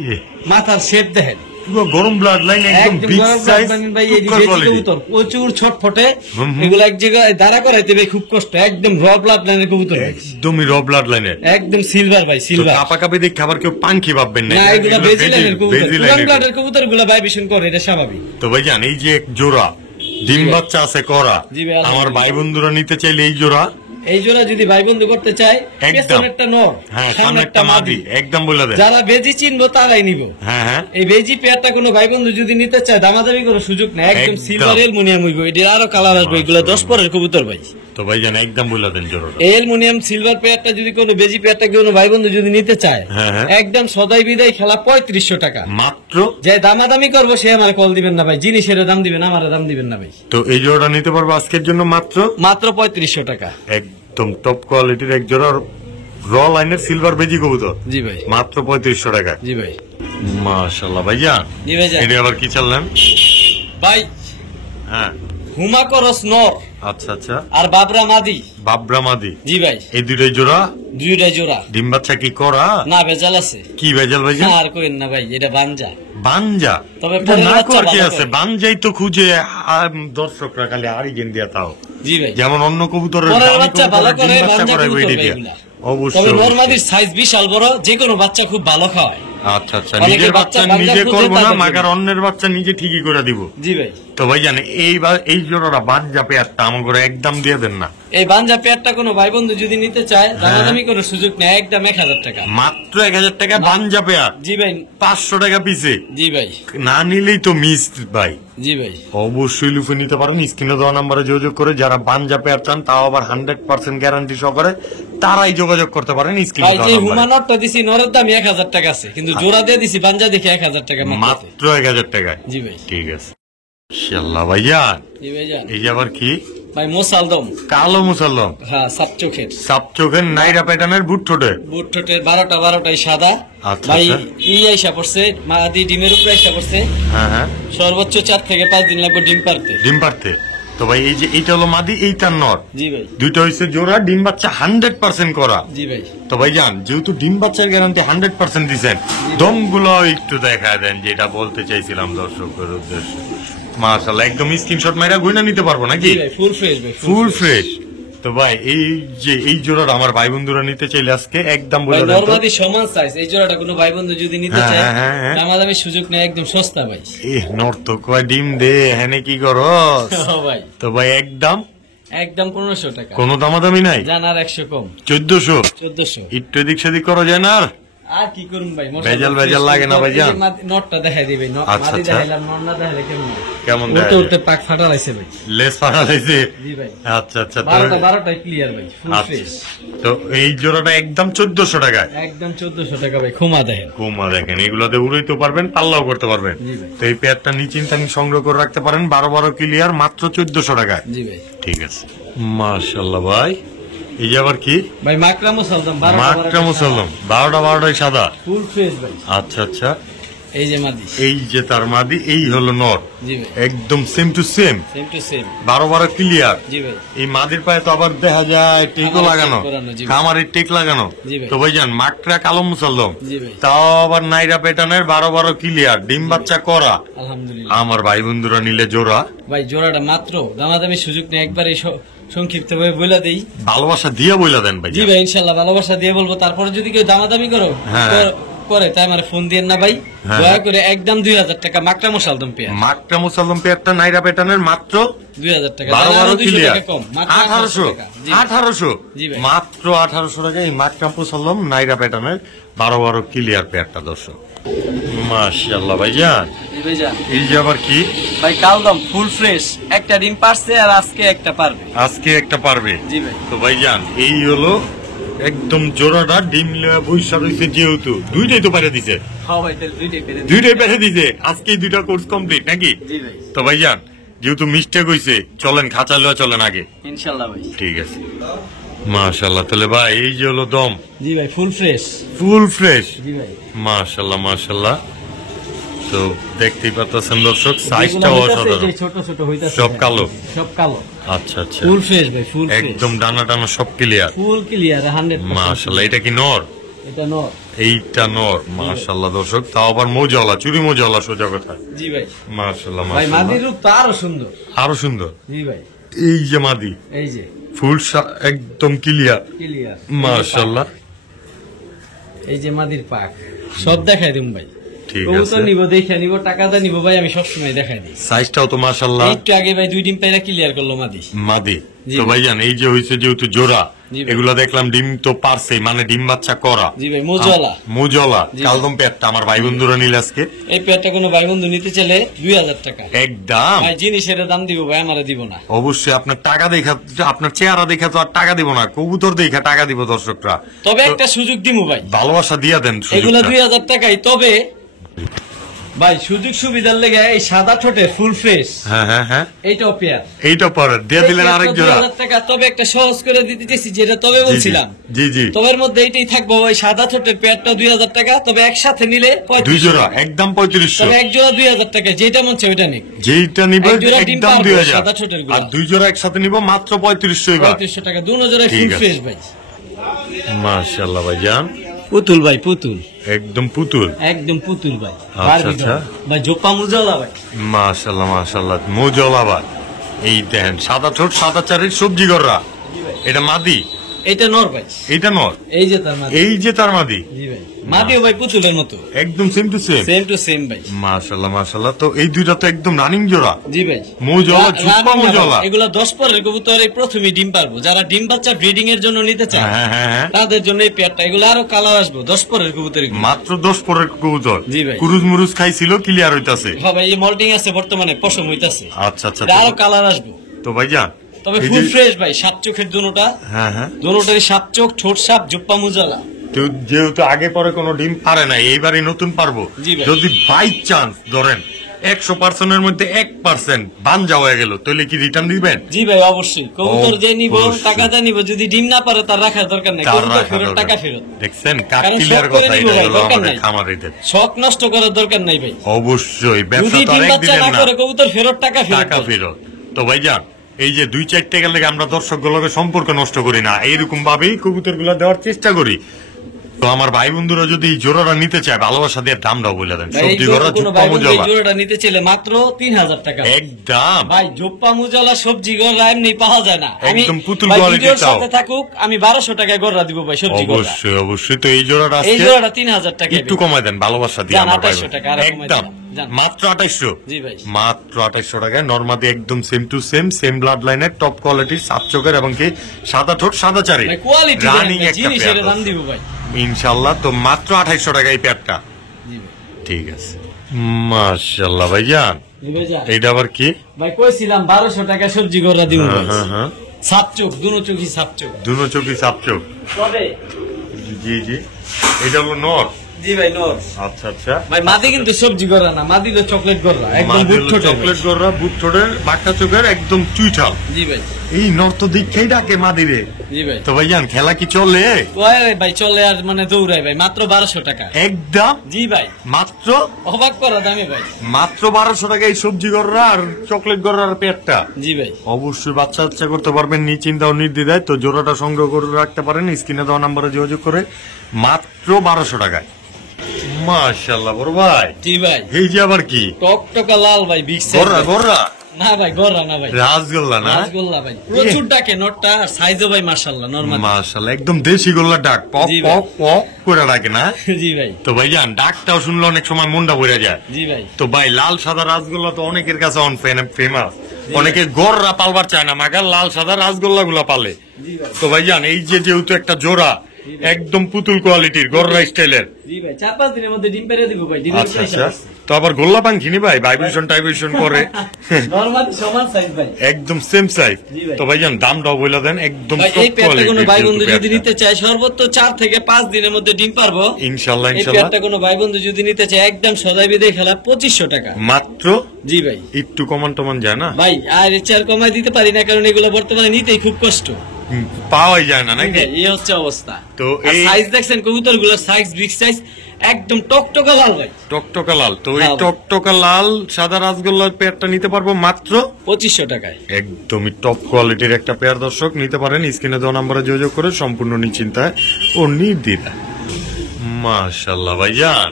ইয়ে, মাথার শেপ দেখেন, পুরো গরম ব্লাড লাইন, একদম একদম বিগ গরম সাইজ, ব্লাড ভাই, এই সুপার বেজি কোয়ালিটি। কবুতর প্রচুর ছটফটে, হুম, হুম। এগুলো এক জায়গায় দাঁড়া করাইতে ভাই খুব কষ্ট, একদম র ব্লাড লাইনের কবুতর ভাই, একদমই র ব্লাড লাইনের। একদম সিলভার ভাই, সিলভার। কাপা কাপি দেখে আবার কেউ পাঙ্কি ভাববেন না, না, এগুলো বেজি লাইনের কবুতর, বেজি পুরান লাইনের। ব্লাডের কবুতর গুলো ভাইব্রেশন করে, এটা স্বাভাবিক। তো ভাইজান এই যে এক জোড়া ডিম বাচ্চা আছে করা, জি ভাই, আমার ভাই বন্ধুরা নিতে চাইলে এই জোড়া এই জোড়া যদি ভাই বন্ধু করতে চায়, একদম। পেছনে একটা নর, হ্যাঁ সামনে সামনে একটা মাদি, একদম বলে দেন। যারা বেজি চিনবো তারাই নিব। হ্যাঁ হ্যাঁ এই বেজি পেয়ারটা কোনো ভাই বন্ধু যদি নিতে চায়, দামাদামি করার সুযোগ নেই, একদম একদম। সিলভার এলমুনিয়াম হইব, এটা আরো কালার আসবে, এগুলো 10 পরের কবুতর ভাই। তো ভাইজান একদম বলে দেন জোড়াটা। এলমুনিয়াম সিলভার পেয়ারটা যদি কোনো বেজি পেয়ারটা কোনো ভাই বন্ধু যদি নিতে চায়, হ্যাঁ, হ্যাঁ। একদম সদাই বিদায় খেলা 3500 টাকা। মাত্র। যে দামাদামি করবো সে আমার কল দিবেন না ভাই, জিনিসের দাম দিবেন, আমার দাম দিবেন না ভাই। তো এই জোড়াটা নিতে পারবো আজকের জন্য মাত্র মাত্র 3500 টাকা। একদম টপ কোয়ালিটির এক জোড়া র লাইনের সিলভার বেজি কবুতর, জি ভাই। মাত্র 3500 টাকা। জি ভাই। মাশাআল্লাহ ভাইজান, জি ভাই। এটা আবার কি চাললেন ভাই হ্যাঁ হুমাকরস নর, আচ্ছা আচ্ছা। আর বাবরা মাদি। বাবরা মাদি, জি ভাই। এই দুইটাই জোড়া? দুইটাই জোড়া। ডিম বাচ্চা কি করা? না, ভেজাল আছে। কি ভেজাল ভাই? আর কইেন না ভাই, এটা বানজা। বানজা? তবে না কর কি আছে, বানজাই তো খুঁজে দর্শকরা খালি আরিগেন দিয়া তাও। জি ভাই। যেমন অন্য কবুতরের বাচ্চা ভালো করে, বানজা কবুতর অবশ্যই। তবে নরমাদির সাইজ বিশাল বড়, যে কোনো বাচ্চা খুব ভালো খায়। আচ্ছা আচ্ছা, নিজের বাচ্চা নিজে করবো না, মাগার অন্যের বাচ্চা নিজে ঠিকই করে দিব। জি ভাই। তো ভাই জানে এই জোড়াটা বানজা পেয়ারটা আমার করে একদম দিয়ে দেন না। এই বানজা পেয়ারটা কোনো ভাই বন্ধু যদি নিতে চায়, দামাদামি কোনো সুযোগ নেই, একদম 1000 টাকা। মাত্র 1000 টাকা বানজা পেয়ার? জি ভাই। 500 টাকা পিছে? জি ভাই। না নিলেই তো মিস ভাই। জি ভাই। অবশ্যই লুফে নিতে পারেন, স্ক্রিনে দেওয়া নাম্বারে যোগাযোগ করে। যারা বানজা পেয়ার চান, তাও আবার 100% গ্যারান্টি সহকারে, তারাই যোগাযোগ করতে পারেন স্ক্রিনে দেওয়া নাম্বারে। হুমানটা দিছি, নরের দাম 1000 টাকা আছে, কিন্তু জোড়া দিয়ে দিছি বানজা দেখে 1000 টাকা মাত্র 1000 টাকা। জি ভাই। ঠিক আছে ইনশাআল্লাহ ভাইজান। জি ভাইজান। এই যে আবার কি ভাই? মোসালদম। কালো মুসলদম? হ্যাঁ, সাপ চোখের। সাপ চোখের, নাইরা প্যাটার্নের, বুট ঠোঁটে। বুট ঠোঁটের 12টাই সাদা। আচ্ছা ভাই আচ্ছা। আইসা পড়ছে, মাদি ডিমের উপরে আইসা পড়ছে। হ্যাঁ হ্যাঁ। সর্বোচ্চ 4 থেকে 5 দিন লাগবে ডিম পারতে। ডিম পারতে? তো ভাই এই যে এইটা হলো মাদি, এইটা নর? জি ভাই। দুইটা হইছে জোড়া, ডিম বাচ্চা 100% করা। জি ভাই। তো ভাই জান, যেহেতু ডিম বাচ্চার গ্যারান্টি 100% দিচ্ছেন, দমগুলো একটু দেখা দেন, যেটা বলতে চাইছিলাম দর্শকের উদ্দেশ্যে। মাশাআল্লাহ, একদম স্ক্রিনশট মাইরা গয়না নিতে পারবো নাকি? জি ভাই, ফুল ফ্রেশ ভাই, ফুল ফ্রেশ। তো ভাই এই যে এই জোড়াটা আমার ভাই বন্ধুরা নিতে চাইলে আজকে একদম বলে দেন তো। নরমালি সমান সাইজ, এই জোড়াটা কোনো ভাই বন্ধু যদি নিতে চায়, দামাদামি সুযোগ নেই, একদম সস্তা ভাই। নর তো কয় ডিম দে, হ্যাঁ কি করস ভাই? তো ভাই একদম 1500 টাকা। কোনো দামাদামি নাই? জানার 100 কম। 1400। একটু এদিক সেদিক করা যায় না? আর কি করুন ভাই, ভেজাল লাগে না ভাইজান? নটটা দেখাই দিবে, মাদি দেখাইলাম, নর না দেখাইলে কেমন উঠতে উঠতে পাক ফাটা লাইছে ভাই, লেস ফাটা লাইছে। জি ভাই। আচ্ছা আচ্ছা। 12টাই ক্লিয়ার ভাই, ফুল ফ্রেশ। তো এই জোড়াটা একদম 1400 টাকায়? একদম 1400 টাকা ভাই। খুমা দেখেন, কুমা দেখেন, এগুলোতে উড়াইতে পারবেন, পাল্লাও করতে পারবেন। তো এই পেয়ারটা নিশ্চিন্তে সংগ্রহ করে রাখতে পারেন, 12 ক্লিয়ার, মাত্র 1400 টাকায়। জি ভাই। ঠিক আছে মাশাআল্লাহ ভাই। এই যে আবার কি ভাই? মাকড়া মুসলদম। মাকড়া মুসলদম, 12টাই সাদা, ফুল ফ্রেশ ভাই। আচ্ছা আচ্ছা। এই যে মাদি, এই যে তার মাদি, এই হলো নর। জি ভাই। একদম সেম টু সেম, 12 ক্লিয়ার। জি ভাই। এই মাদির পায়ে তো আবার দেখা যায় টেকও লাগানো, খামারের টেক লাগানো। তো ভাইজান মাকড়া কালো মুসলদম, তাও আবার নাইরা প্যাটার্নের, 12 ক্লিয়ার, ডিম বাচ্চা করা। আলহামদুলিল্লাহ। আমার ভাই বন্ধুরা নিলে জোড়া ভাই, জোড়াটা মাত্র, দামাদামি সুযোগ নেই, একবারে সংক্ষিপ্ত ভাবে বলে দেই, ভালোবাসা দিয়ে বলে দেন ভাই। জি ভাই, ইনশাআল্লাহ ভালোবাসা দিয়ে বলবো। তারপরে যদি কেউ দামাদামি করে তাই আমার ফোন দিয়ে না ভাই, দয়া করে একদম 2000 টাকা মাকড়া মুসলদম পেয়ার। মাকড়া মুসলদম পেয়ারটা নাইরা প্যাটার্নের মাত্র 2000 টাকা। 12 ক্লিয়ার, কম, 1800। মাত্র 1800 টাকা এই মাকড়া মুসলদম নাইরা প্যাটার্নের 12 ক্লিয়ার পেয়ারটা। দর্শক মাশাআল্লাহ ভাইজান। এই যে আবার কি ভাই? কালদম, ফুল ফ্রেশ, একটা ডিম পারছে আর আজকে একটা পারবে। আজকে একটা পারবে? জি ভাই। তো ভাইজান এই হলো একদম জোড়াটা, ডিম বৈশা রয়েছে, যেহেতু দুইটাই তো পারে দিছে। হ্যাঁ ভাই, দুইটাই পেরে দিছে, আজকে দুইটা কোর্স কমপ্লিট নাকি? জি ভাই। তো ভাইজান যেহেতু মিস্টেক হইছে, চলেন খাঁচা লওয়া চলেন আগে, ইনশাআল্লাহ ভাই। ঠিক আছে মাশাআল্লাহ। তাহলে ভাই এই যে হলো দম, জি ভাই, ফুল ফ্রেশ। ফুল ফ্রেশ, জি ভাই। মাশাআল্লাহ মাশাআল্লাহ। তো দেখতেই পাচ্ছেন দর্শক, সাইজটাও অসাধারণ, ছোট ছোট হইতাছে, সব কালো, সব কালো। আচ্ছা আচ্ছা, ফুল ফ্রেশ ভাই, ফুল ফ্রেশ, একদম ডানা টানা সব ক্লিয়ার, ফুল ক্লিয়ার 100%। মাশাআল্লাহ। এটা কি নর? এটা নর। এইটা নর, মাশাআল্লাহ দর্শক। তাও আবার মোজাওয়ালা, চুরি মোজাওয়ালা, সোজা কথা। জি ভাই। মাশাআল্লাহ ভাই, মাশাআল্লাহ। মাদির রূপ তো আরো সুন্দর, আরো সুন্দর। জি ভাই। এই যে মাদি, এই যে ফুল একদম ক্লিয়ার, মাশাআল্লাহ। এই যে মাদির পাক, সব দেখাই দিম ভাই। ঠিক কবুতর আছে, নিব, দেখে নিব, টাকা দা নিব ভাই, আমি সবসময় দেখাই দিই। সাইজটাও তো মাশাআল্লাহ। একটু আগে ভাই 2 ডিম পাইরা ক্লিয়ার করলো মাদি। মাদি। তো ভাইজান এই যে হইছে যেহেতু জোড়া, এগুলা দেখলাম ডিম তো পারছে, মানে ডিম বাচ্চা করা। জি ভাই, মোজাওয়ালা কালদম পেয়ারটা আমার ভাই বন্ধুরা নিলে আজকে। এই পেয়ারটা কোনো ভাই বন্ধু নিতে চাইলে 2000 টাকা একদম। ভাই, জিনিসের দাম দিব ভাই, আমারে দিব না। অবশ্যই আপনার টাকা দেখা, আপনার চেহারা দেখা তো আর টাকা দিব না, কবুতর দেখা টাকা দিব দর্শকরা। তবে একটা সুযোগ দিমু ভাই, ভালোবাসা দিয়া দেন, এগুলো 2000 টাকাই। তবে ভাই সুযোগ সুবিধার লেগে এই সাদা ঠোঁটে ফুল ফ্রেশ। হ্যাঁ এইটাও পেয়ার। এইটা পরে দিয়ে দিলেন আরেক জোড়া 2000 টাকা। তবে একটা সহজ করে দিতে চাইছি, যেটা তবে বলছিলাম। জি তবের মধ্যে এইটাই থাকবো, ওই সাদা ঠোঁটের পেয়ারটা 2000 টাকা। তবে একসাথে নিলে 2 জোড়া একদম 3500। তবে এক জোড়া 2000 টাকা, যেটা মন চাই ওইটা নিক। যেইটা নিবে একদম 2000। সাদা ঠোঁটের গুলো। আর 2 জোড়া একসাথে নিব মাত্র 3500 টাকা। 3500 টাকা, দুনো জোড়া ফুল ফ্রেশ ভাই। মাশাআল্লাহ ভাইজান। পুতুল ভাই, পুতুল একদম পুতুল। একদম পুতুল ভাই। আচ্ছা ভাই জোপা মুজলা ভাই। মাশাআল্লাহ মুজলা ভাই। এই দেখেন সাদা ঠোঁট সাদা চারের সবজি গররা। এটা মাদি। এটা নর ভাই। এটা নর। এই যে তার মাদি। এই যে তার মাদি। জি ভাই। মাদিও ভাই পুতুলের মতো। একদম same to same. Same to same ভাই। মাশাআল্লাহ। তো এই দুইটা তো একদম রানিং জোড়া। জি ভাই। মুজলা জোপা মুজলা। এগুলা 10 পরের কবুতর, এই প্রথমে ডিম পারবো। যারা ডিম বাচ্চা ব্রিডিং এর জন্য নিতে চায় হ্যাঁ তাদের জন্য এই পেয়ারটা। এগুলো আরো কালার আসবে 10 পরের কবুতর। মাত্র 10 পরের কবুতর। জি ভাই। কুরুজ মুরুজ খাইছিল, ক্লিয়ার হইতাছে। হ্যাঁ ভাই, এই মল্টিং আছে বর্তমানে, পশম হইতাছে। আচ্ছা আরো কালার আসবে। তো ভাইজান তবে ফুল ফ্রেশ ভাই, সাত চোখের দুটোটা। হ্যাঁ দুটোটারই সাত চোখ, ঠোঁট সাপ, জোপ্পা মুজালা। যেহেতু আগে পরে কোনো ডিম পারে না, এইবারই নতুন পারবো। যদি বাই চান্স ধরেন 100% এর মধ্যে 1% বানজা হয়ে গেল, তাহলে কি রিটার্ন দিবেন? জি ভাই অবশ্যই। কবুতর যে নিব, টাকা যা নিব, যদি ডিম না পারে তার রাখার দরকার নাই। কবুতর ফেরত, টাকা ফেরত। দেখছেন কাট ক্লিয়ার কথা, এটা হলো আমাদের খামারিদের। শখ নষ্ট করার দরকার নাই ভাই। অবশ্যই ব্যবসা তো একদিনের না। কবুতর ফেরত, টাকা ফেরত। তো ভাইজান এই যে 2-4 গেলে আমরা দর্শকগুলোকে সম্পর্ক নষ্ট করি না, এইরকম ভাবেই কবুতর গুলা দেওয়ার চেষ্টা করি। তো আমার ভাই বন্ধুরা যদি এই জোড়াটা নিতে চায়, ভালোবাসা দিয়ে দামটাও বলে দেন। সবজি গড়া জোপ্পা মুজালা জোড়াটা নিতে চাইলে মাত্র 3000 টাকা একদম। ভাই জোপ্পা মুজালা সবজি গড়া এমনি পাওয়া যায় না। একদম পুতুল কোয়ালিটির সাথে থাকুক, আমি 1200 টাকায় গড়া দিব ভাই সবজি গড়া। অবশ্যই। তো এই জোড়াটা আজকে 3000 টাকা একটু কমায় দেন ভালোবাসা দিয়ে আমার ভাই। 2800 টাকা একদম মাত্র 2800। জি ভাই মাত্র 2800 টাকায় নরমাদি একদম সেম টু সেম ব্লাড লাইনের টপ কোয়ালিটির সাত চোখের এবং কি সাদা ঠোঁট সাদা চারি কোয়ালিটি রানিং একটা জিনিসের দাম দিব ভাই ইনশাআল্লাহ। তো মাত্র 2800 টাকা এই প্যাডটা। জি ভাই ঠিক আছে। মাশাআল্লাহ ভাইজান। এইটা আবার কি ভাই? কইছিলাম 1200 টাকা সবজি গড়া দিব ভাই। হ্যাঁ সাত চোখ, দুনো চোখই সাত চোখ। দুনো চোখই সাত চোখ। তবে জি এটা হলো নর। জি ভাই নর। আচ্ছা ভাই মাদি কিন্তু সবজি গড়া না, মাদি তো চকলেট গড়া, একদম বুট ঠোঁটের। চকলেট গড়া, বুট ঠোঁটের, বাঁকা চোখের, একদম চুইঠাল। জি ভাই। এই নর তো দেখেই ডাকে মাদি রে। জি ভাই। তো ভাইজান খেলা কি চলে? ওই ভাই চলে, আর মানে দৌড়ায় ভাই। মাত্র 1200 টাকা একদম। জি ভাই মাত্র অবাক করা দামে ভাই। মাত্র 1200 টাকা এই সবজি গড়া আর চকলেট গড়ার পেটটা। জি ভাই অবশ্যই বাচ্চা করতে পারবেন নিশ্চিন্তা ও নির্দ্বিধায়। তো জোড়াটা সংগ্রহ করে রাখতে পারেন স্ক্রিনে দেওয়া নাম্বারে যোগাযোগ করে মাত্র 1200 টাকায়। মাশাআল্লাহ বড় ভাই। জি ভাই। এই যে আবার কি টকটকা লাল ভাই, বিগ সাইজ। গড়া না ভাই গড়া না ভাই, রাসগোল্লা না? রাসগোল্লা ভাই, প্রচুর ডাকে নটটা। আর সাইজও ভাই মাশাআল্লাহ নরমাল। মাশাআল্লাহ একদম দেশি গোল্লা ডাক, পপ পপ পপ করে ডাকে না? জি ভাই। তো ভাইজান ডাকটাও শুনলে অনেক সময় মনটা ভরে যায়। জি ভাই। তো ভাই লাল সাদা রাসগোল্লা তো অনেকের কাছে ফেমাস। অনেকে গড়রা পালবার চায় না, মাগার লাল সাদা রাসগোল্লা গুলা পালে। তো ভাইজান এই যে যেহেতু একটা জোড়া একদম পুতুল কোয়ালিটির গড়রা স্টাইলের। জি ভাই 4-5 দিনের মধ্যে ডিম পেরে দিব ভাই। আচ্ছা তো আবার গোল্লা পান কিনি ভাই, ভাইব্রেশন টাইব্রেশন করে নরমাল সমান সাইজ ভাই, একদম সেম সাইজ। তো ভাইজান দামটাও বলে দেন একদম টপ এই পেয়ারটা কোনো ভাই বন্ধু কোয়ালিটি। যদি নিতে চায় সর্বোচ্চ 4 থেকে 5 দিনের মধ্যে ডিম পারবো ইনশাআল্লাহ। এই পেয়ারটা কোনো ভাই বন্ধু যদি নিতে চায় একদম সদাই বিদে খেলা 2500 টাকা মাত্র। জি ভাই একটু কমান টমান যায় না ভাই? আর চার কমাই দিতে পারি না, কারণ এগুলো বর্তমানে নিতেই খুব কষ্ট, পাওয়াই যায় না নাকি? এই হচ্ছে অবস্থা। তো এই সাইজ দেখছেন কবুতর গুলোর সাইজ, বিগ সাইজ, একদম টকটকা লাল ভাই, টকটকা লাল। তো এই টকটকা লাল সাদা রাসগোল্লার পেয়ারটা নিতে পারবো মাত্র 2500 টাকায়। একদমই টপ কোয়ালিটির একটা পেয়ার দর্শক নিতে পারেন স্ক্রিনে দেওয়া নাম্বারে যোগাযোগ করে সম্পূর্ণ নিশ্চিন্তায় ও নির্দ্বিধায়। মাশাআল্লাহ ভাইজান।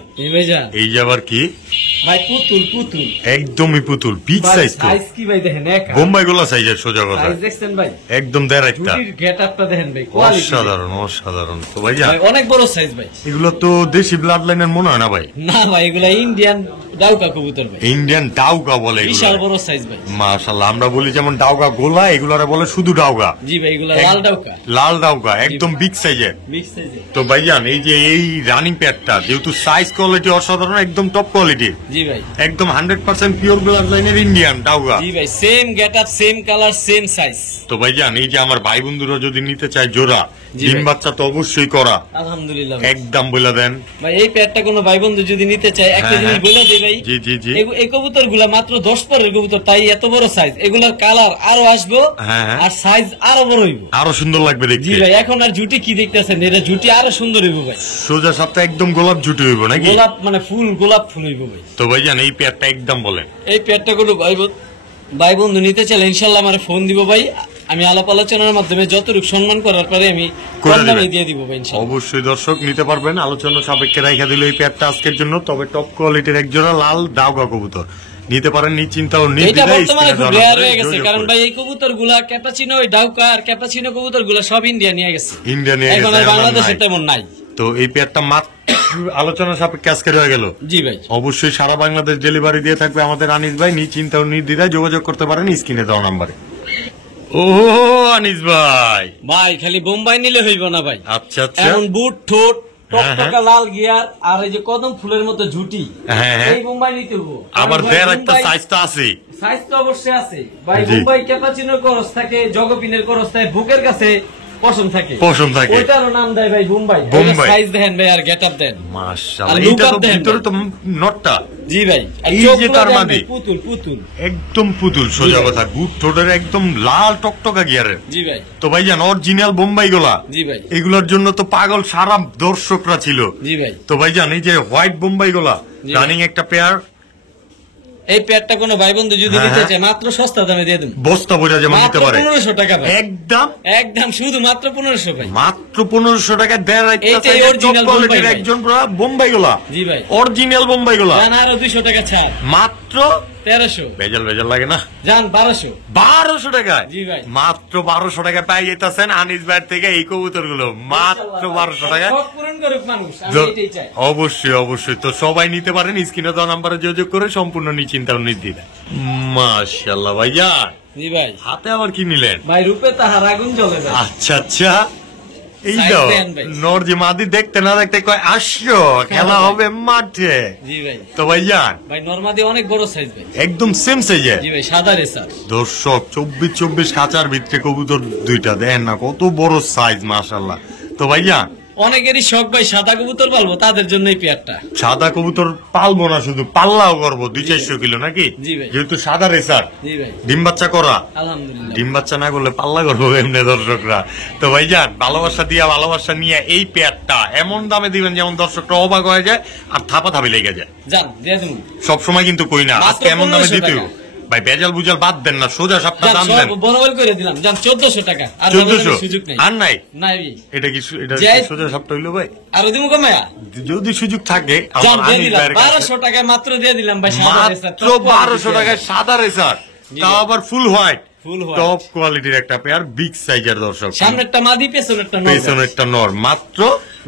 এই যে আবার কি ভাই? পুতুল একদমই পুতুল, বিগ সাইজ। তো সাইজ কি ভাই দেখেন, বোম্বাই গোলা সাইজের সোজা কথা। সাইজ দেখছেন ভাই? একদম দেড়াইটা। গেটআপটা দেখেন ভাই, কোয়ালিটি অসাধারণ। তো ভাইজান অনেক বড় সাইজ ভাই। এগুলো তো দেশি ব্লাড লাইনের মনে হয় না ভাই? না ভাই এগুলা ইন্ডিয়ান ডাউকা কবুতর ভাই, ইন্ডিয়ান ডাউকা বলে এগুলো। বিশাল বড় সাইজ ভাই। মাশাআল্লাহ আমরা বলি যেমন ডাউকা গোলা, এগুলারে বলে শুধু ডাউকা। জি ভাই এগুলা লাল ডাউকা। লাল ডাউকা একদম বিগ সাইজের। তো ভাইজান এই যে এই রানিং প্যাডটা যেহেতু সাইজ কোয়ালিটি অসাধারণ, একদম টপ কোয়ালিটি। জি ভাই একদম 100% পিওর ব্লাড লাইনের ইন্ডিয়ান ডাউকা। জি ভাই same getup, same colour, same size. তো ভাইজান এই যে আমার ভাই বন্ধুরা যদি নিতে চায় জোড়া, ডিম বাচ্চা তো অবশ্যই করা আলহামদুলিল্লাহ। একদম বলে দেন ভাই এই পেয়ারটা কোনো ভাই বন্ধু যদি নিতে চায় একটা জিনিস বলে দেই ভাই, জি জি জি, এই কবুতর গুলা মাত্র 10 পরের কবুতর, তাই এত বড় সাইজ, এগুলার কালার আরো আসবো আর সাইজ আরো বড় হইব, আরো সুন্দর লাগবে দেখতে। জি ভাই এখন আর জুটি কি দেখতেছেন, এটা জুটি আরো সুন্দর হইব ভাই, সোজা সাপটা একদম গোলাপ জুটি হইব নাকি, গোলাপ মানে ফুল গোলাপ ফুল হইব ভাই। তো ভাই জান এই পেয়ারটা একদম বলেন। এই পেয়ারটা কোনো ভাই বন্ধু নিতে চাইলে ইনশাল্লাহ আমার ফোন দিব ভাই, আমি আলাপ আলোচনার মাধ্যমে যতটুকু সম্মান করার পরে আমি কম দামে দিয়ে দিব ভাই ইনশাআল্লাহ। অবশ্যই দর্শক নিতে পারবেন, আলোচনা সাপেক্ষে রাখা দিল এই পেয়ারটা আজকের জন্য। তবে টপ কোয়ালিটির একজোড়া লাল দাউগা কবুতর নিতে পারেন নিশ্চিন্তা ও এটা বর্তমানে খুব রেয়ার হয়ে গেছে, কারণ ভাই এই কবুতরগুলা ক্যাপাচিনো, ওই ডাউকা আর ক্যাপাচিনো কবুতরগুলা সব ইন্ডিয়া নিয়ে গেছে, ইন্ডিয়া নিয়ে এখন আর বাংলাদেশে তেমন নাই। তো এই পেয়ারটা মাত্র আলোচনা সাপেক্ষে আজকে হয়ে গেল। জি ভাই অবশ্যই সারা বাংলাদেশ ডেলিভারি দিয়ে থাকবে আমাদের আনিস ভাই, নিশ্চিন্তা ও নির্দ্বিধায় যোগাযোগ করতে পারেন স্ক্রিনে দেওয়া নাম্বারে। ও আনিস ভাই, ভাই খালি বোম্বাই নিলে হইব না ভাই, আচ্ছা আচ্ছা, এমন বুট ঠোঁট টকটকা লাল গিয়ার আর এই যে কদম ফুলের মতো ঝুটি, এই বোম্বাই নিতে হবো। আবার দেড় একটা সাইজ তো আছে, সাইজ তো অবশ্যই আছে ভাই। বোম্বাই ক্যাপাচিনোর করস থাকে, জগপিনের করস থাকে, বুকের কাছে পশম থাকে, ওইটারও নাম দেয় ভাই বোম্বাই। সাইজ দেখেন ভাই আর গেটআপ দেন মাশাআল্লাহ, এইটা তো ভিতরে তো নটটা, জি ভাই, এই যে তার মাদি পুতুল পুতুল একদম পুতুল, সোজা কথা, গুড ঠোঁটের একদম লাল টকটকা গিয়ারের। জি ভাই, তো ভাই জান অরিজিনাল বোম্বাই গুলা, জি ভাই, এগুলোর জন্য তো পাগল সারা দর্শকরা ছিল। জি ভাই, তো ভাই জান এই যে হোয়াইট বোম্বাই গুলা রানিং একটা পেয়ার, এই পেয়ারটা কোনো ভাই বন্ধু যদি নিতে চায় মাত্র সস্তা দামে দিয়ে দেব, বস্তা বোঝা যেমন নিতে পারে 1500 টাকা ভাই, একদম একদম শুধু মাত্র 1500 ভাই, মাত্র 1500 টাকা দেয়। এইটাই অরিজিনাল বোম্বাই একজন বোম্বাই গুলা, জি ভাই, অরিজিনাল বোম্বাই গুলা জান আরো 200 টাকা ছাড়, মাত্র 1300, বেজাল বেজাল লাগে না জান 1200 টাকায়, জি ভাই, মাত্র 1200 টাকায় পাই যেতেছেন আনিস ভাই থেকে এই কবুতর গুলো মাত্র 1200 টাকায়। শখ পূরণ করুক মানুষ, আমি এটাই চাই। অবশ্যই অবশ্যই, তো সবাই নিতে পারেন স্ক্রিনে দেওয়া নাম্বারে যোগাযোগ করে সম্পূর্ণ নিশ্চিন্তা ও নির্দ্বিধায়। মাশাআল্লাহ ভাইজান, জি ভাই, হাতে আবার কি নিলেন ভাই? রূপে তাহার আগুন জ্বলে ভাই। আচ্ছা আচ্ছা, এই দাও নর যে মাদি দেখতে না দেখতে কয় আসো খেলা হবে মাঠে। জি ভাই, তো ভাইজান ভাই নরমাদি অনেক বড় সাইজ ভাই, একদম সেম সাইজে। জি ভাই, সাদা রেসার দর্শক 24 খাঁচার ভিতরে কবুতর দুইটা, দেখেন না কত বড় সাইজ, মাশাআল্লাহ। তো ভাইজান অনেকেরই শখ ভাই সাদা কবুতর পালবো, তাদের জন্য এই পেয়ারটা। সাদা কবুতর পালবো না, শুধু পাল্লাও করবো 200-400 কিলো নাকি, যেহেতু সাদা রেসার, ডিম বাচ্চা করা, আলহামদুলিল্লাহ। ডিম বাচ্চা না করলে পাল্লা করবো এমনি দর্শকরা। তো ভাইজান ভালোবাসা দিয়া ভালোবাসা নিয়ে এই পেয়ারটা এমন দামে দিবেন যেমন দর্শকরা অবাক হয়ে যায় আর থাপা থাপি লেগে যায়। জান দিয়ে দেবো সবসময় কিন্তু কই না আজকে এমন দামে দিতে ভাই, বেজাল বুজাল বাদ দেন না, সোজা সাপটা দাম দেন, বরাবর করে দিলাম। জান 1400 টাকা, আর 1400 সুযোগ নাই, আর নাই নাই। এটা কি এটা সোজা সাপটা হইলো ভাই? আর দিমু কমায়া যদি সুযোগ থাকে জান দিয়ে দিলাম 1200 টাকা মাত্র দিয়ে দিলাম ভাই, সাদা রেসার, মাত্র 1200 টাকায় সাদা রেসার, তাও আবার ফুল হোয়াইট, টপ কোয়ালিটির একটা পেয়ার, বিগ সাইজের দর্শক, সামনেরটা মাদি পেছনেরটা নর, মাত্র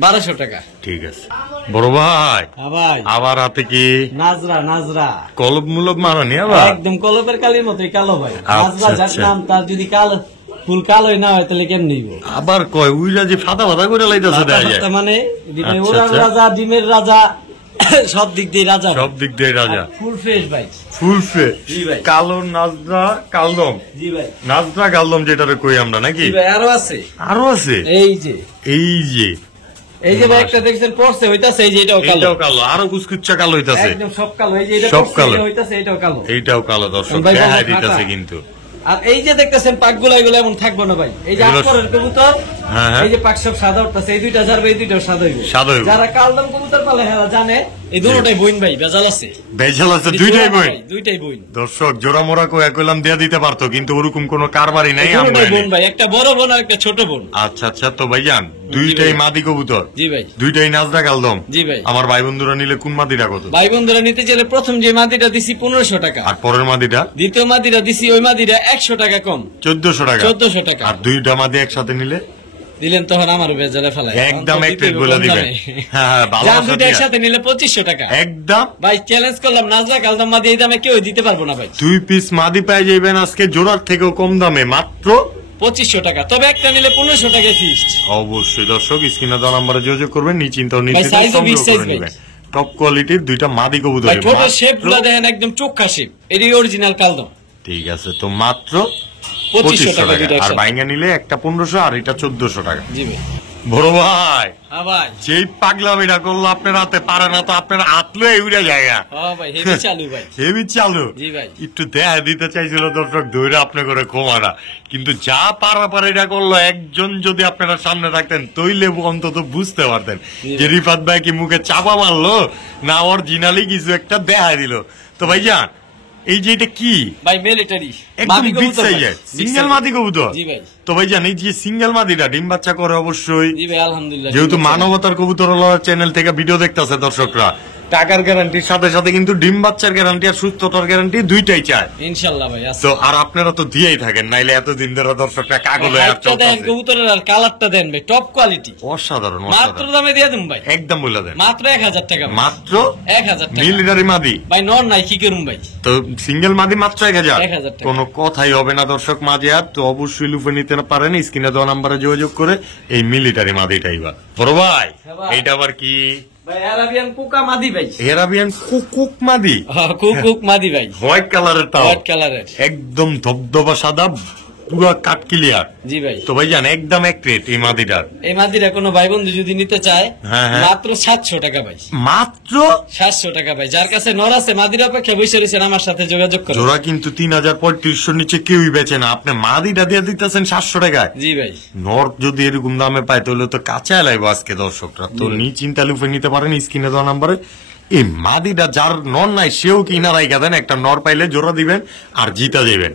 1200 টাকা। ঠিক আছে বড় ভাই, ভাই আবার হাতে কি নাজরা কলব মুলব মারানি, আবার একদম কলবের কালির মতোই কালো ভাই, আচ্ছা, নাজরা যার নাম, তার যদি কালো ফুল কালোই না হয় তাহলে কেমন নিব? আবার কয় উইরা যে ফাটা ফাটা করে লাইতাছে, দেখা যায় মানে ওরার রাজা, ডিমের রাজা, সব দিক দিয়ে রাজা, সব দিক দিয়ে রাজা, ফুল ফ্রেশ ভাই, ফুল ফ্রেশ। জি ভাই, কালো নাজরা কালদম, জি ভাই, নাজরা কালদম যেটারে কই আমরা নাকি, জি ভাই, আরো আছে, এই যে এই যে ভাই একটা দেখছেন পড়ছে হইতাছে, এই যে এটাও কালো, আরো কুচকুচ্চা কালো হইতাছে, একদম সব কালো, এই যে এটা সব কালো হইতাছে, এইটাও কালো দর্শক দেখা দিতেছে কিন্তু। আর এই যে দেখতেছেন পাকগুলো, এগুলো এমন থাকবো না ভাই, এই যে আকবরের কবুতর, এই যে পাক সব সাদা উঠতেছে, এই দুইটা যাবে, এই দুইটাও সাদা হইবে। যারা কালদম কবুতর পালে হেলা জানে এই দুটোটাই বইন ভাই, বেজাল আছে, দুইটাই বইন। দর্শক জোড়া মোড়া কইলাম দেয়া দিতে পারতো, কিন্তু ওরকম কোন কারবারই নাই আমরা বোন ভাই, একটা বড় বোন আর একটা ছোট বোন। আচ্ছা আচ্ছা, তো ভাইজান দুইটাই মাদি কবুতর, জি ভাই, দুইটাই নাজরা কালদম, জি ভাই। আমার ভাই বন্ধুরা নিলে কোন মাদিটা কত? ভাই বন্ধুরা নিতে চাইলে প্রথম যে মাদিটা দিছি 1500 টাকা, আর পরের মাদিটা, দ্বিতীয় মাদিটা দিছি ওই মাদিটা 100 টাকা কম, 1400 টাকা, আর দুইটা মাদি একসাথে নিলে দিলেন তখন আমার বেজালে ফেলায় একদম এক রেট বলে দিবেন। হ্যাঁ ভালোবাসা দিয়ে একসাথে নিলে 2500 টাকা একদম ভাই, চ্যালেঞ্জ করলাম, নাজরা কালদম মাদি এই দামে কেউ দিতে পারবো না ভাই। 2 পিস মাদি পেয়ে যাবেন আজকে জোড়ার থেকেও কম দামে, মাত্র 2500 টাকা, তবে একটা নিলে 1500 টাকা ফিক্সড। অবশ্যই দর্শক স্ক্রিনে দেওয়া নম্বরে যোগাযোগ করবেন, নিশ্চিন্তে নিশ্চিন্তে টপ কোয়ালিটির দুইটা মাদি কবুতর, ভাই ছোট শেপগুলো দেখেন একদম চোখা শেপ, এরই অরিজিনাল কালদম। ঠিক আছে, তো মাত্র 2500 টাকা, আর বাইঙ্গা নিলে একটা 1500 আর এটা 1400 টাকা। জি ভাই। বড় ভাই, হ্যাঁ ভাই, যেই পাগলামিটা করলো আপনার হাতে পারে না তো আপনার হাতলো এইটা জায়গা। হ্যাঁ ভাই, হেভি চালু ভাই, হেভি চালু। জি ভাই। একটু দেখা দিতে চাইছিল দর্শক, ধরে আপনি করে কমানা, কিন্তু যা পারাপারিটা করলো, একজন যদি আপনারা সামনে থাকতেন তৈলে অন্তত বুঝতে পারতেন যে রিফাত ভাই কি মুখে চাপা মারলো না অরিজিনালি কিছু একটা দেখা দিল। তো ভাই যান, এই যে এটা কি ভাই? মিলিটারি একদম বিগ সাইজের সিঙ্গেল মাদি কবুতর। জি ভাই। তো ভাই জান, এই যে সিঙ্গেল মাদিটা ডিম বাচ্চা করে অবশ্যই। জি ভাই, আলহামদুলিল্লাহ। যেহেতু মানবতার কবুতর চ্যানেল থেকে ভিডিও দেখতেছে দর্শকরা, টাকার গ্যারান্টির সাথে সাথে কিন্তু ডিম বাচ্চার গ্যারান্টি আর সুস্থতার গ্যারান্টি দুইটাই চায় ইনশাআল্লাহ ভাই। তো আর আপনারা তো দিয়েই থাকেন, নাইলে এতদিন ধরে দর্শকরা কাগজে দেন কবুতরের, আর কালারটা দেন ভাই টপ কোয়ালিটি, অসাধারণ। মাত্র দামে দিয়ে দেন ভাই, একদম বলে দেন, মাত্র 1000 টাকা, মাত্র 1000 টাকা। মিলিটারি মাদি ভাই নর নাই, কি করুম ভাই? তো সিঙ্গেল মাদি মাত্র 1000 টাকা। কোনো কথাই হবে না দর্শক। মাঝে আর তো অবশ্যই লুফে নিতে পারেন, স্ক্রিনে দেওয়া নাম্বারে যোগাযোগ করে এই মিলিটারি মাদিটাই। বা বড় ভাই, এইটা আবার কি ভাই? আরাবিয়ান কুকা মাদি ভাই, এরাবিয়ান কুক মাদি। কুক মাদি ভাই, হোয়াইট কালারের, তাও হোয়াইট কালারের, একদম ধবধবা সাদা, পুরো কাট ক্লিয়ার। জি ভাই। তো ভাই জান, একদম এক রেট এই মাদিটার। এই মাদিরা কোনো ভাই বন্ধু যদি নিতে চায়, মাত্র 700 টাকা ভাই, মাত্র 700 টাকা ভাই। যার কাছে নর আছে, মাদিরা অপেক্ষা বসে রয়েছেন, আমার সাথে যোগাযোগ করুন। জোড়া কিন্তু 3500 নিচে কেউই বেচে না, আপনি মাদিটা দিয়ে দিতেছেন 700 টাকায়। জি ভাই। নর যদি এরকম দামে পায় তাহলে তো কাঁচা লাগবে আজকে দর্শকরা। তো চিন্তা লুফে নিতে পারেন স্ক্রিনে দেওয়া নাম্বারে। এই মাদিটা যার নর নাই সেও কিনা রাইখা দেন, একটা নর পাইলে জোড়া দিবেন আর জিতা দেবেন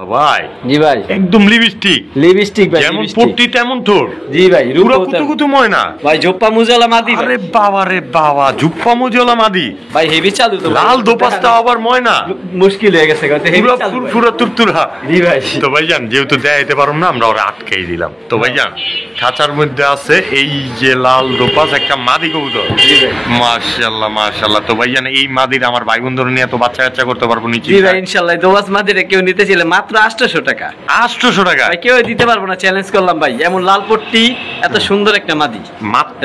ভাই। জি ভাই, একদম লিপস্টিক ভাই, যেমন পট্টি তেমন ঠোঁট। জি ভাই, পুরো কুতুকুতু ময়না ভাই, জোপ্পা মুজালা মাদি। আরে বাবা রে বাবা, জুপ্পা মুজলা মাদি ভাই, হেভি চালু তো, লাল দোপাস্তা আবার ময়না, মুশকিল হয়ে গেছে কথা, হেভি চালু ফুরফুরা তুরতুরা। জি ভাই। তো ভাইজান, যেহেতু দেখাইতে পারুম না, আমরা ওরা আটকাই দিলাম। তো ভাইজান, খাঁচার মধ্যে আছে এই যে লাল দোপাস একটা মাদি কবুতর। মাশাআল্লাহ মাশাআল্লাহ। তো ভাইজান, এই মাদির আমার ভাই বন্ধুরা নিয়ে তো বাচ্চা কাচ্চা করতে পারবো নিচে। জি ভাই, ইনশাআল্লাহ। দোপাস মাদিরে কেউ নিতে চাইলে মাত্র 800 টাকা। 800 টাকা ভাই, কেউ দিতে পারবো না, চ্যালেঞ্জ করলাম ভাই। এমন লাল পট্টি, এত সুন্দর একটা মাদি,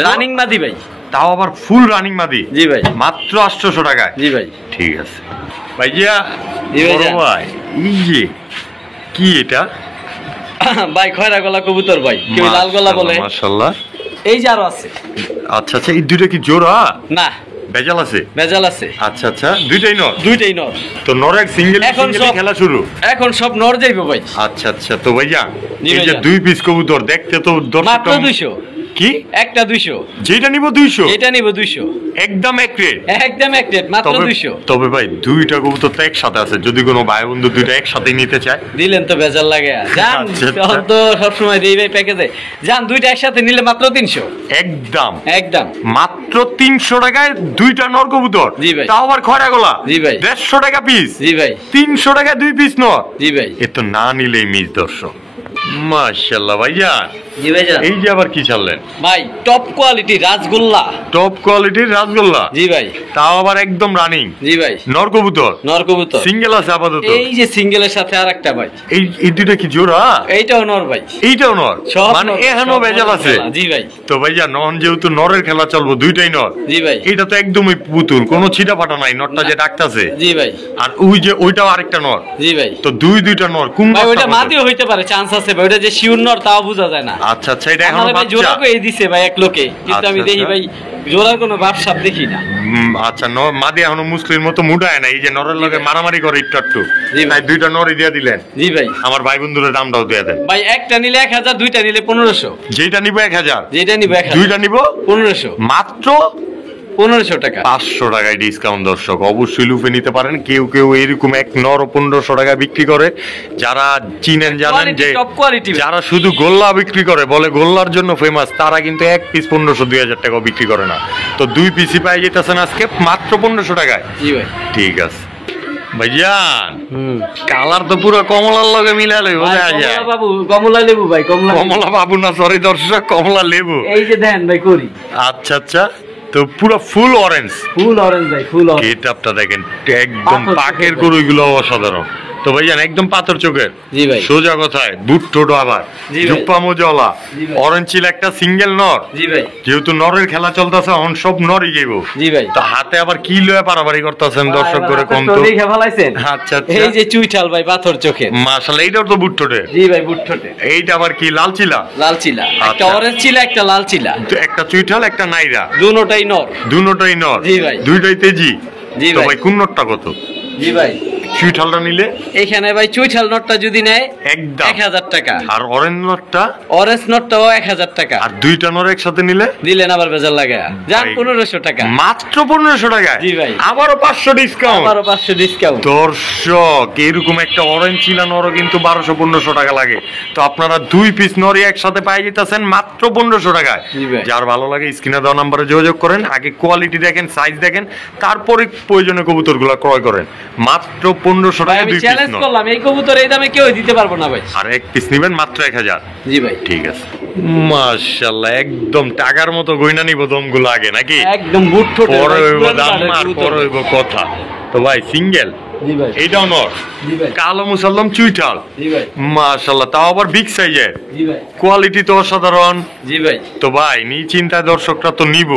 রানিং মাদি ভাই, তাও আবার ফুল রানিং মাদি। জি ভাই, মাত্র 800 টাকায়। জি ভাই। ঠিক আছে ভাইয়া। ভাই, এই যে কি এটা ভাই? খয়রা গলা কবুতর ভাই, কেউ লাল গলা বলে। মাশাআল্লাহ। এই যে আরো আছে। আচ্ছা আচ্ছা, এই দুইটা কি জোড়া? না, বেজাল আছে। বেজাল আছে। আচ্ছা আচ্ছা, দুইটাই নর? দুইটাই নর। তো নর এক সিঙ্গেল খেলা শুরু? এখন সব নর যাইবো ভাই। আচ্ছা আচ্ছা। তো ভাইয়া, এই যে 2 পিস কবুতর দেখতে তো মাত্র 200। কি একটা 200? যেটা নিব 200, এটা নিব 200, একদম এক রেট, একদম এক রেট, মাত্র 200। তবে ভাই, দুইটা কবুতর তো একসাথে আছে, যদি কোনো ভাই বন্ধু দুইটা একসাথে নিতে চায় দিলেন তো বেজাল লাগে। জান তো সবসময় দেই ভাই প্যাকেজে, জান দুইটা একসাথে নিলে মাত্র 300, একদম একদম মাত্র 300 টাকায় দুইটা নর কবুতর। জি ভাই। তাও আবার খয়রা গলা। জি ভাই। 150 টাকা পিস। জি ভাই। 300 টাকায় 2 পিস নর। জি ভাই। এ তো না নিলেই মিস দর্শক। মাশাআল্লাহ ভাইজান। জি ভাইজান। এই যে আবার কি চাললেন ভাই? Top quality rasgulla. টপ কোয়ালিটির রাসগোল্লা। জি ভাই। তাও আবার একদম রানিং। জি ভাই। নর কবুতর? নর কবুতর সিঙ্গেল আছে আপাতত। এই যে সিঙ্গেলের সাথে আরেকটা ভাই। এই দুইটা কি জোড়া? এইটাও নর ভাই। এইটাও নর, মানে এখনো বেজাল আছে। জি ভাই। তো ভাইয়া, নন যেহেতু নরের খেলা চলবো, দুইটাই নর। জি ভাই। এটা তো একদমই পুতুল, কোনো ছিটা ফাটা নাই, নরটা যে ডাকতাছে। জি ভাই। আর ওই যে ওইটাও আরেকটা নর। জি ভাই। তো দুইটা নর, কোন ভাই ওইটা মাদিও হইতে পারে, চান্স আছে ভাই, ওইটা যে শিওর নর তাও বোঝা যায় না। আচ্ছা আচ্ছা, এটা এখনো ভাই জোড়া কই দিছে ভাই এক লোকে, কিন্তু আমি দেখি ভাই জোড়ার কোনো ভাবসাব দেখি না। আচ্ছা, মাদি এখনো মুসলিমের মতো মুডায় না, এই যে নরের লগে মারামারি করে একটু একটু। তাই দুইটা নরই দিয়ে দিলেন। জি ভাই। আমার ভাই বন্ধুদের দামটাও দিয়ে দেন ভাই। একটা নিলে 1000, দুইটা নিলে 1500। যেটা নিব 1000, যেটা নিব 1000, দুইটা নিব 1500, মাত্র 1500 টাকা। 500 টাকায় ডিসকাউন্ট দর্শক, অবশ্যই লুফে নিতে পারেন। কেউ কেউ এরকম এক নর 1500 টাকা বিক্রি করে, যারা চিনেন জানেন যে যারা শুধু গোল্লা বিক্রি করে, বলে গোল্লার জন্য ফেমাস, তারা কিন্তু এক পিস 1500-2000 টাকা বিক্রি করে না। তো 2 পিসই পাই যেতেছেন আজকে মাত্র 1500 টাকায়। জি ভাই। ঠিক আছে ভাইজান, কালার তো পুরো কমলার লগে মিলালে বোঝা যায়। কমলা বাবু, কমলা লেবু ভাই, কমলা বাবু না, সরি দর্শক, কমলা লেবু। এই যে দেন ভাই করি। আচ্ছা আচ্ছা, তো পুরো ফুল অরেঞ্জ। ফুল অরেঞ্জ ভাই, ফুল অরেঞ্জ। গেটআপটা দেখেন, একদম পাকের গরুগুলো অসাধারণ। তো ভাইজান একদম পাথর চোখের, জি ভাই, সোজা কথায় বুট টোটো আবার জি ভাই, জুপ্পা মোজলা, জি ভাই, অরেঞ্জ চিল একটা সিঙ্গেল নর, জি ভাই, যেহেতু নরের খেলা চলতেছে এখন সব নরই যাইব, জি ভাই। তো হাতে আবার কি লয়ে পারাবারি করতেছেন দর্শক করে কোন তো দেখে ফেলাইছেন। আচ্ছা আচ্ছা, এই যে চুইঠাল ভাই পাথর চোখের, মাশাআল্লাহ এইটাও তো বুট টোটে, জি ভাই, বুট ঠোঁটে। এইটা আবার কি লাল চিলা, লাল চিলা, একটা আচ্ছা। অরেঞ্জ চিলা, একটা লাল চিলা, একটা চুইঠাল একটা নাইরা, দুটোটাই নর। দুটোটাই নর, জি ভাই, দুইটাই তেজি। জি তো ভাই। ভাই কোন নরটা কত? জি ভাই, চুইঠালটা নিলে এখানে ভাই চুইঠাল নটটা যদি নেয় একদম 1000 টাকা, আর অরেঞ্জ নরটা অরেঞ্জ নটটাও 1000 টাকা, আর দুইটা নর একসাথে নিলে দিলেন আবার বেজার লাগে যান ভাই, 1500 টাকা, মাত্র 1500 টাকায়। জি ভাই, আবারও 500 ডিসকাউন্ট, আবারও 500 ডিসকাউন্ট। দর্শক এরকম একটা অরেঞ্জ চিলা নরও কিন্তু 1200-1500 টাকা লাগে, তো আপনারা 2 পিস নরই একসাথে পাই যেতেছেন মাত্র 1500 টাকায়। জি ভাই। যার ভালো লাগে স্ক্রিনে দেওয়া নম্বরে যোগাযোগ করেন, আগে কোয়ালিটি দেখেন, সাইজ দেখেন, তারপরে প্রয়োজনীয় কবুতরগুলো ক্রয় করেন। মাত্র 1500 ভাই টাকায় আমি 2 পিস চ্যালেঞ্জ নর, করলাম এই কবুতর এই দামে কেউ দিতে পারবো না ভাই। আর এক পিস নেবেন মাত্র 1000। জি ভাই, ঠিক আছে, মাশাআল্লাহ একদম টাকার মতো গয়না নিব দমগুলো আগে নাকি, একদম বুট ঠোঁটে পরে ভাই, হইব পুরান দাম কাঠের আর কবুতর। পরে হইব কথা। তো ভাই সিঙ্গেল, জি ভাই, এইটাও নর, জি ভাই, কালো মুসাল্লাম চুইঠাল, জি ভাই, মাশাআল্লাহ তাও আবার বিগ সাইজের, জি ভাই, কোয়ালিটি তো অসাধারণ। জি ভাই, তো ভাই নি চিন্তায় দর্শকরা তো নিব,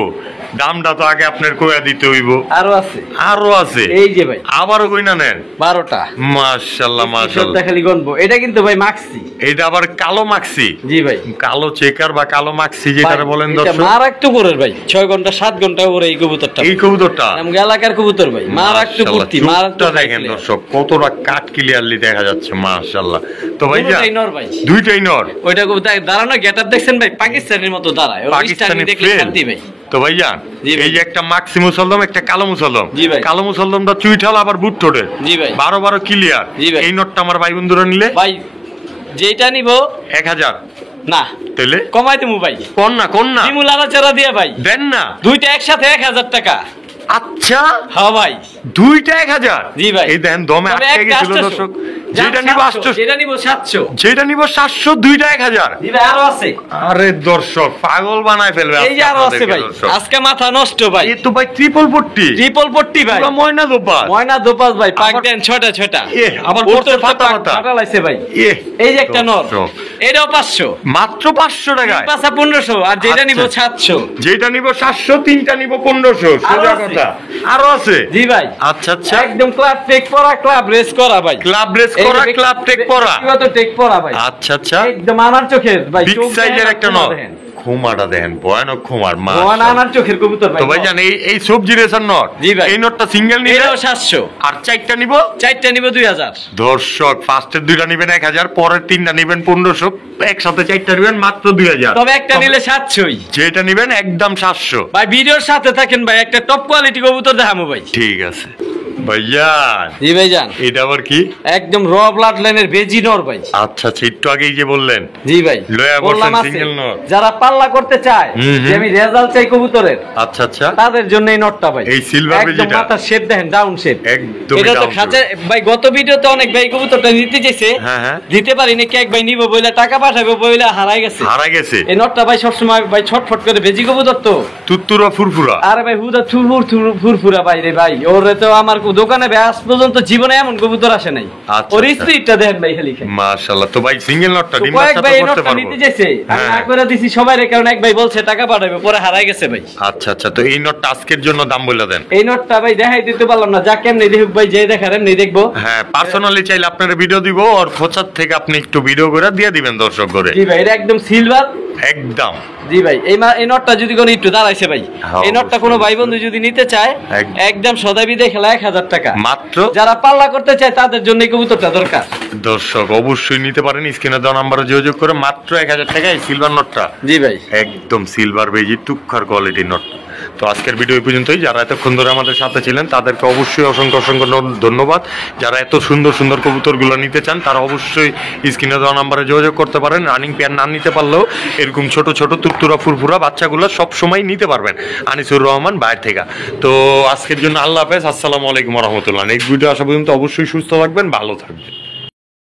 দামটা তো আগে আপনার কইয়া দিতে হইব, আরো আছে, আরো আছে, এই যে ভাই আবারও কইনা নেন, 12টা মাশাআল্লাহ মাশাআল্লাহ। খালি গনবো, এটা কিন্তু ভাই মাক্সি। এইটা আবার কালো মাক্সি, জি ভাই, কালো চেকার বা কালো মাক্সি যেটা ভাই, বলেন এটা দর্শক, মারাত্মক করে ভাই 6 ঘন্টা 7 ঘন্টা করে এই কবুতরটা, এই কবুতরটা আমগো এলাকার কবুতর ভাই, মারাত্মক মাশাআল্লাহ, কুর্তি, চোখটা মারাত্মক দেখেন দর্শক কতটা কাট ক্লিয়ারলি দেখা যাচ্ছে, মাশাআল্লাহ। তো ভাই যা দুটোটাই নর ভাই, দুইটাই নর, ওইটা কবুতর দাঁড়ানো গেটআপ দেখছেন ভাই, পাকিস্তানের মতো দাঁড়ায়, ওর পাকিস্তানি স্টাইল দেখলে ফ্রেম। শান্তি ভাই। তো ভাইজান জি ভাই। এই যে একটা মাক্সি মুসলদম একটা কালো মুসলদম, জি ভাই। কালো মুসলদমটা চুইঠাল আবার বুট টোটে, জি ভাই, 12 ক্লিয়ার। জি ভাই। এই নটটা আমার ভাই বন্ধুরা নিলে ভাই যেটা নিব 1000, না তাহলে কমাই দেবো ভাই, কোন না বিমুল আলাচারা দিয়ে ভাই, দেন না, দুইটা একসাথে 1000 টাকা। আচ্ছা হ্যাঁ ভাই, দুইটা 1000। জি ভাই। এই দেখেন দমে তবে আটকে একটা গেছিল 800, দর্শক, যান যেটা নিব 700, 800, যেটা নিব 700, যেটা নিব 700, দুইটা 1000। জি ভাই আরো আছে, আরে দর্শক পাগল বানায় ফেলবে এই যে আরো আছে ভাই, আজকে মাথা নষ্ট ভাই, এই তো ভাই ট্রিপল পট্টি, ট্রিপল পট্টি ভাই, পুরো ময়না দোপাস, ময়না দোপাস ভাই, পাক আবার- দেন ছটা আবার করতে ফাটা ফাটা, ফাটা লাইছে ভাই। এ এই যে একটা নর, দর্শক, এটাও 500, মাত্র 500 টাকায়। 1500, আর যেটা নিব আচ্ছা। 700। যেটা নিব 700, তিনটা নিব 1500, আরো সোজা আছে। কথা। আরো আছে, জি ভাই, আচ্ছা আচ্ছা, একদম ক্লাব টেক পরা, ক্লাব রেস করা ভাই, ক্লাব রেস এই যে করা, ক্লাব টেক পরা, ব্যক্তিগত টেক পরা ভাই, আচ্ছা আচ্ছা, একদম আনার চোখের ভাই, বিগ চোখ সাইজের দেখেন, একটা খুমা নর, দেখেন। খুমাটা দেখেন ভয়ানক খুমার মা। ভগবান আনার চোখের কবুতর ভাই। তো ভাই জান এই সবজি রেসার নর, জি ভাই। এই নটটা সিঙ্গেল নিলে এটাও 700, আর চারটা নিব, চারটা নিব 2000। দর্শক ফার্স্টের দুইটা নিবেন 1000, পরের তিনটা নিবেন 1500, একসাথে চারটা নিবেন মাত্র 2000। তবে একটা নিলে 700ই যেটা নিবেন একদম 700। ভাই। ভিডিওর সাথে থাকেন ভাই, একটা টপ কোয়ালিটি কবুতর দেখামু ভাই। ঠিক আছে ভাইজান, জি ভাই জান, এটা আবার কি? একদম র ব্লাড লাইনের বেজি নর ভাই। আচ্ছা আচ্ছা, একটু আগেই যে বললেন জি ভাই, লয়া বললাম বলছেন আছে, সিঙ্গেল নর। যারা পাল্লা করতে চায় যে আমি রেজাল্ট চাই কবুতরের, আচ্ছা আচ্ছা, তাদের জন্য এই নটটা ভাই। এই silver একদম বেজিটা? মাথার শেপ দেখেন, ডাউন শেপ একদম এটা তো খাঁচা ভাই। গত ভিডিওতে অনেক ভাই কবুতরটা নিতে চাইছে, হ্যাঁ হ্যাঁ, দিতে পারিনি, কেক ভাই নিব বইলা টাকা পাঠাবে বইলা হারাই গেছে। হারা গেছে। এই নটটা ভাই সবসময় ভাই ছটফট করে বেজি কবুতর তো, তুত্তুরা ফুরফুরা, আরে ভাই হুদা ফুরফুরা ভাই রে ভাই। ওরে তো আমার দোকানে ব্যাস পর্যন্ত জীবনে এমন কবুতর আসে নাই। আচ্ছা, ওর আচ্ছা। স্ত্রীটা দেখেন ভাই খালি খাই। মাশাআল্লাহ। তো ভাই সিঙ্গেল নটটা তো ডিম কয়েক বাচ্চা ভাই তো এই করতে নটটা পারবো? নিতে চাইছে, আমি হ্যাঁ। না করে দিছি সবাই রে, কারণ এক ভাই বলছে টাকা পাঠাবে, পরে হারাই গেছে ভাই। আচ্ছা আচ্ছা, তো এই নটটা আজকের জন্য দাম বলে দেন। এই নটটা ভাই দেখাই দিতে পারলাম না, যা কেমনি দেখুক ভাই, যে দেখার এমনি দেখবো। হ্যাঁ, পার্সোনালি চাইলে আপনারা ভিডিও দিব, আর খোঁচার থেকে আপনি একটু ভিডিও করে দিয়ে দিবেন দর্শক করে। জি ভাই, এটা একদম সিলভার একদম। জি ভাই। এই নটটা যদি কোনো একটু দাঁড়াইছে ভাই, হ্যাঁ, এই নটটা কোনো ভাই বন্ধু যদি নিতে চায়, একদম সদাই বিদে খেলা 1000 টাকা মাত্র। যারা পাল্লা করতে চায় তাদের জন্য এই কবুতরটা দরকার। দর্শক অবশ্যই নিতে পারেন, স্ক্রিনে দেওয়া নাম্বারে যোগাযোগ করে মাত্র 1000 টাকা এই সিলভার নটটা। জি ভাই, একদম সিলভার বেজি টুকখার কোয়ালিটির নট। তো আজকের ভিডিও এই পর্যন্তই। যারা এতক্ষণ ধরে আমাদের সাথে ছিলেন তাদেরকে অবশ্যই অসংখ্য অসংখ্য ধন্যবাদ। যারা এত সুন্দর সুন্দর কবুতরগুলো নিতে চান তারা অবশ্যই স্ক্রিনে দেওয়া নাম্বারে যোগাযোগ করতে পারেন। রানিং পেয়ার না নিতে পারলেও এরকম ছোট ছোট তুরতুরা ফুরফুরা বাচ্চাগুলো সব সময় নিতে পারবেন আনিসুর রহমান বাইরে থেকে। তো আজকের জন্য আল্লাহ হাফেজ, আসসালামু আলাইকুম রহমতুল্লাহ। নেক্সট ভিডিও আসা পর্যন্ত অবশ্যই সুস্থ থাকবেন, ভালো থাকবেন।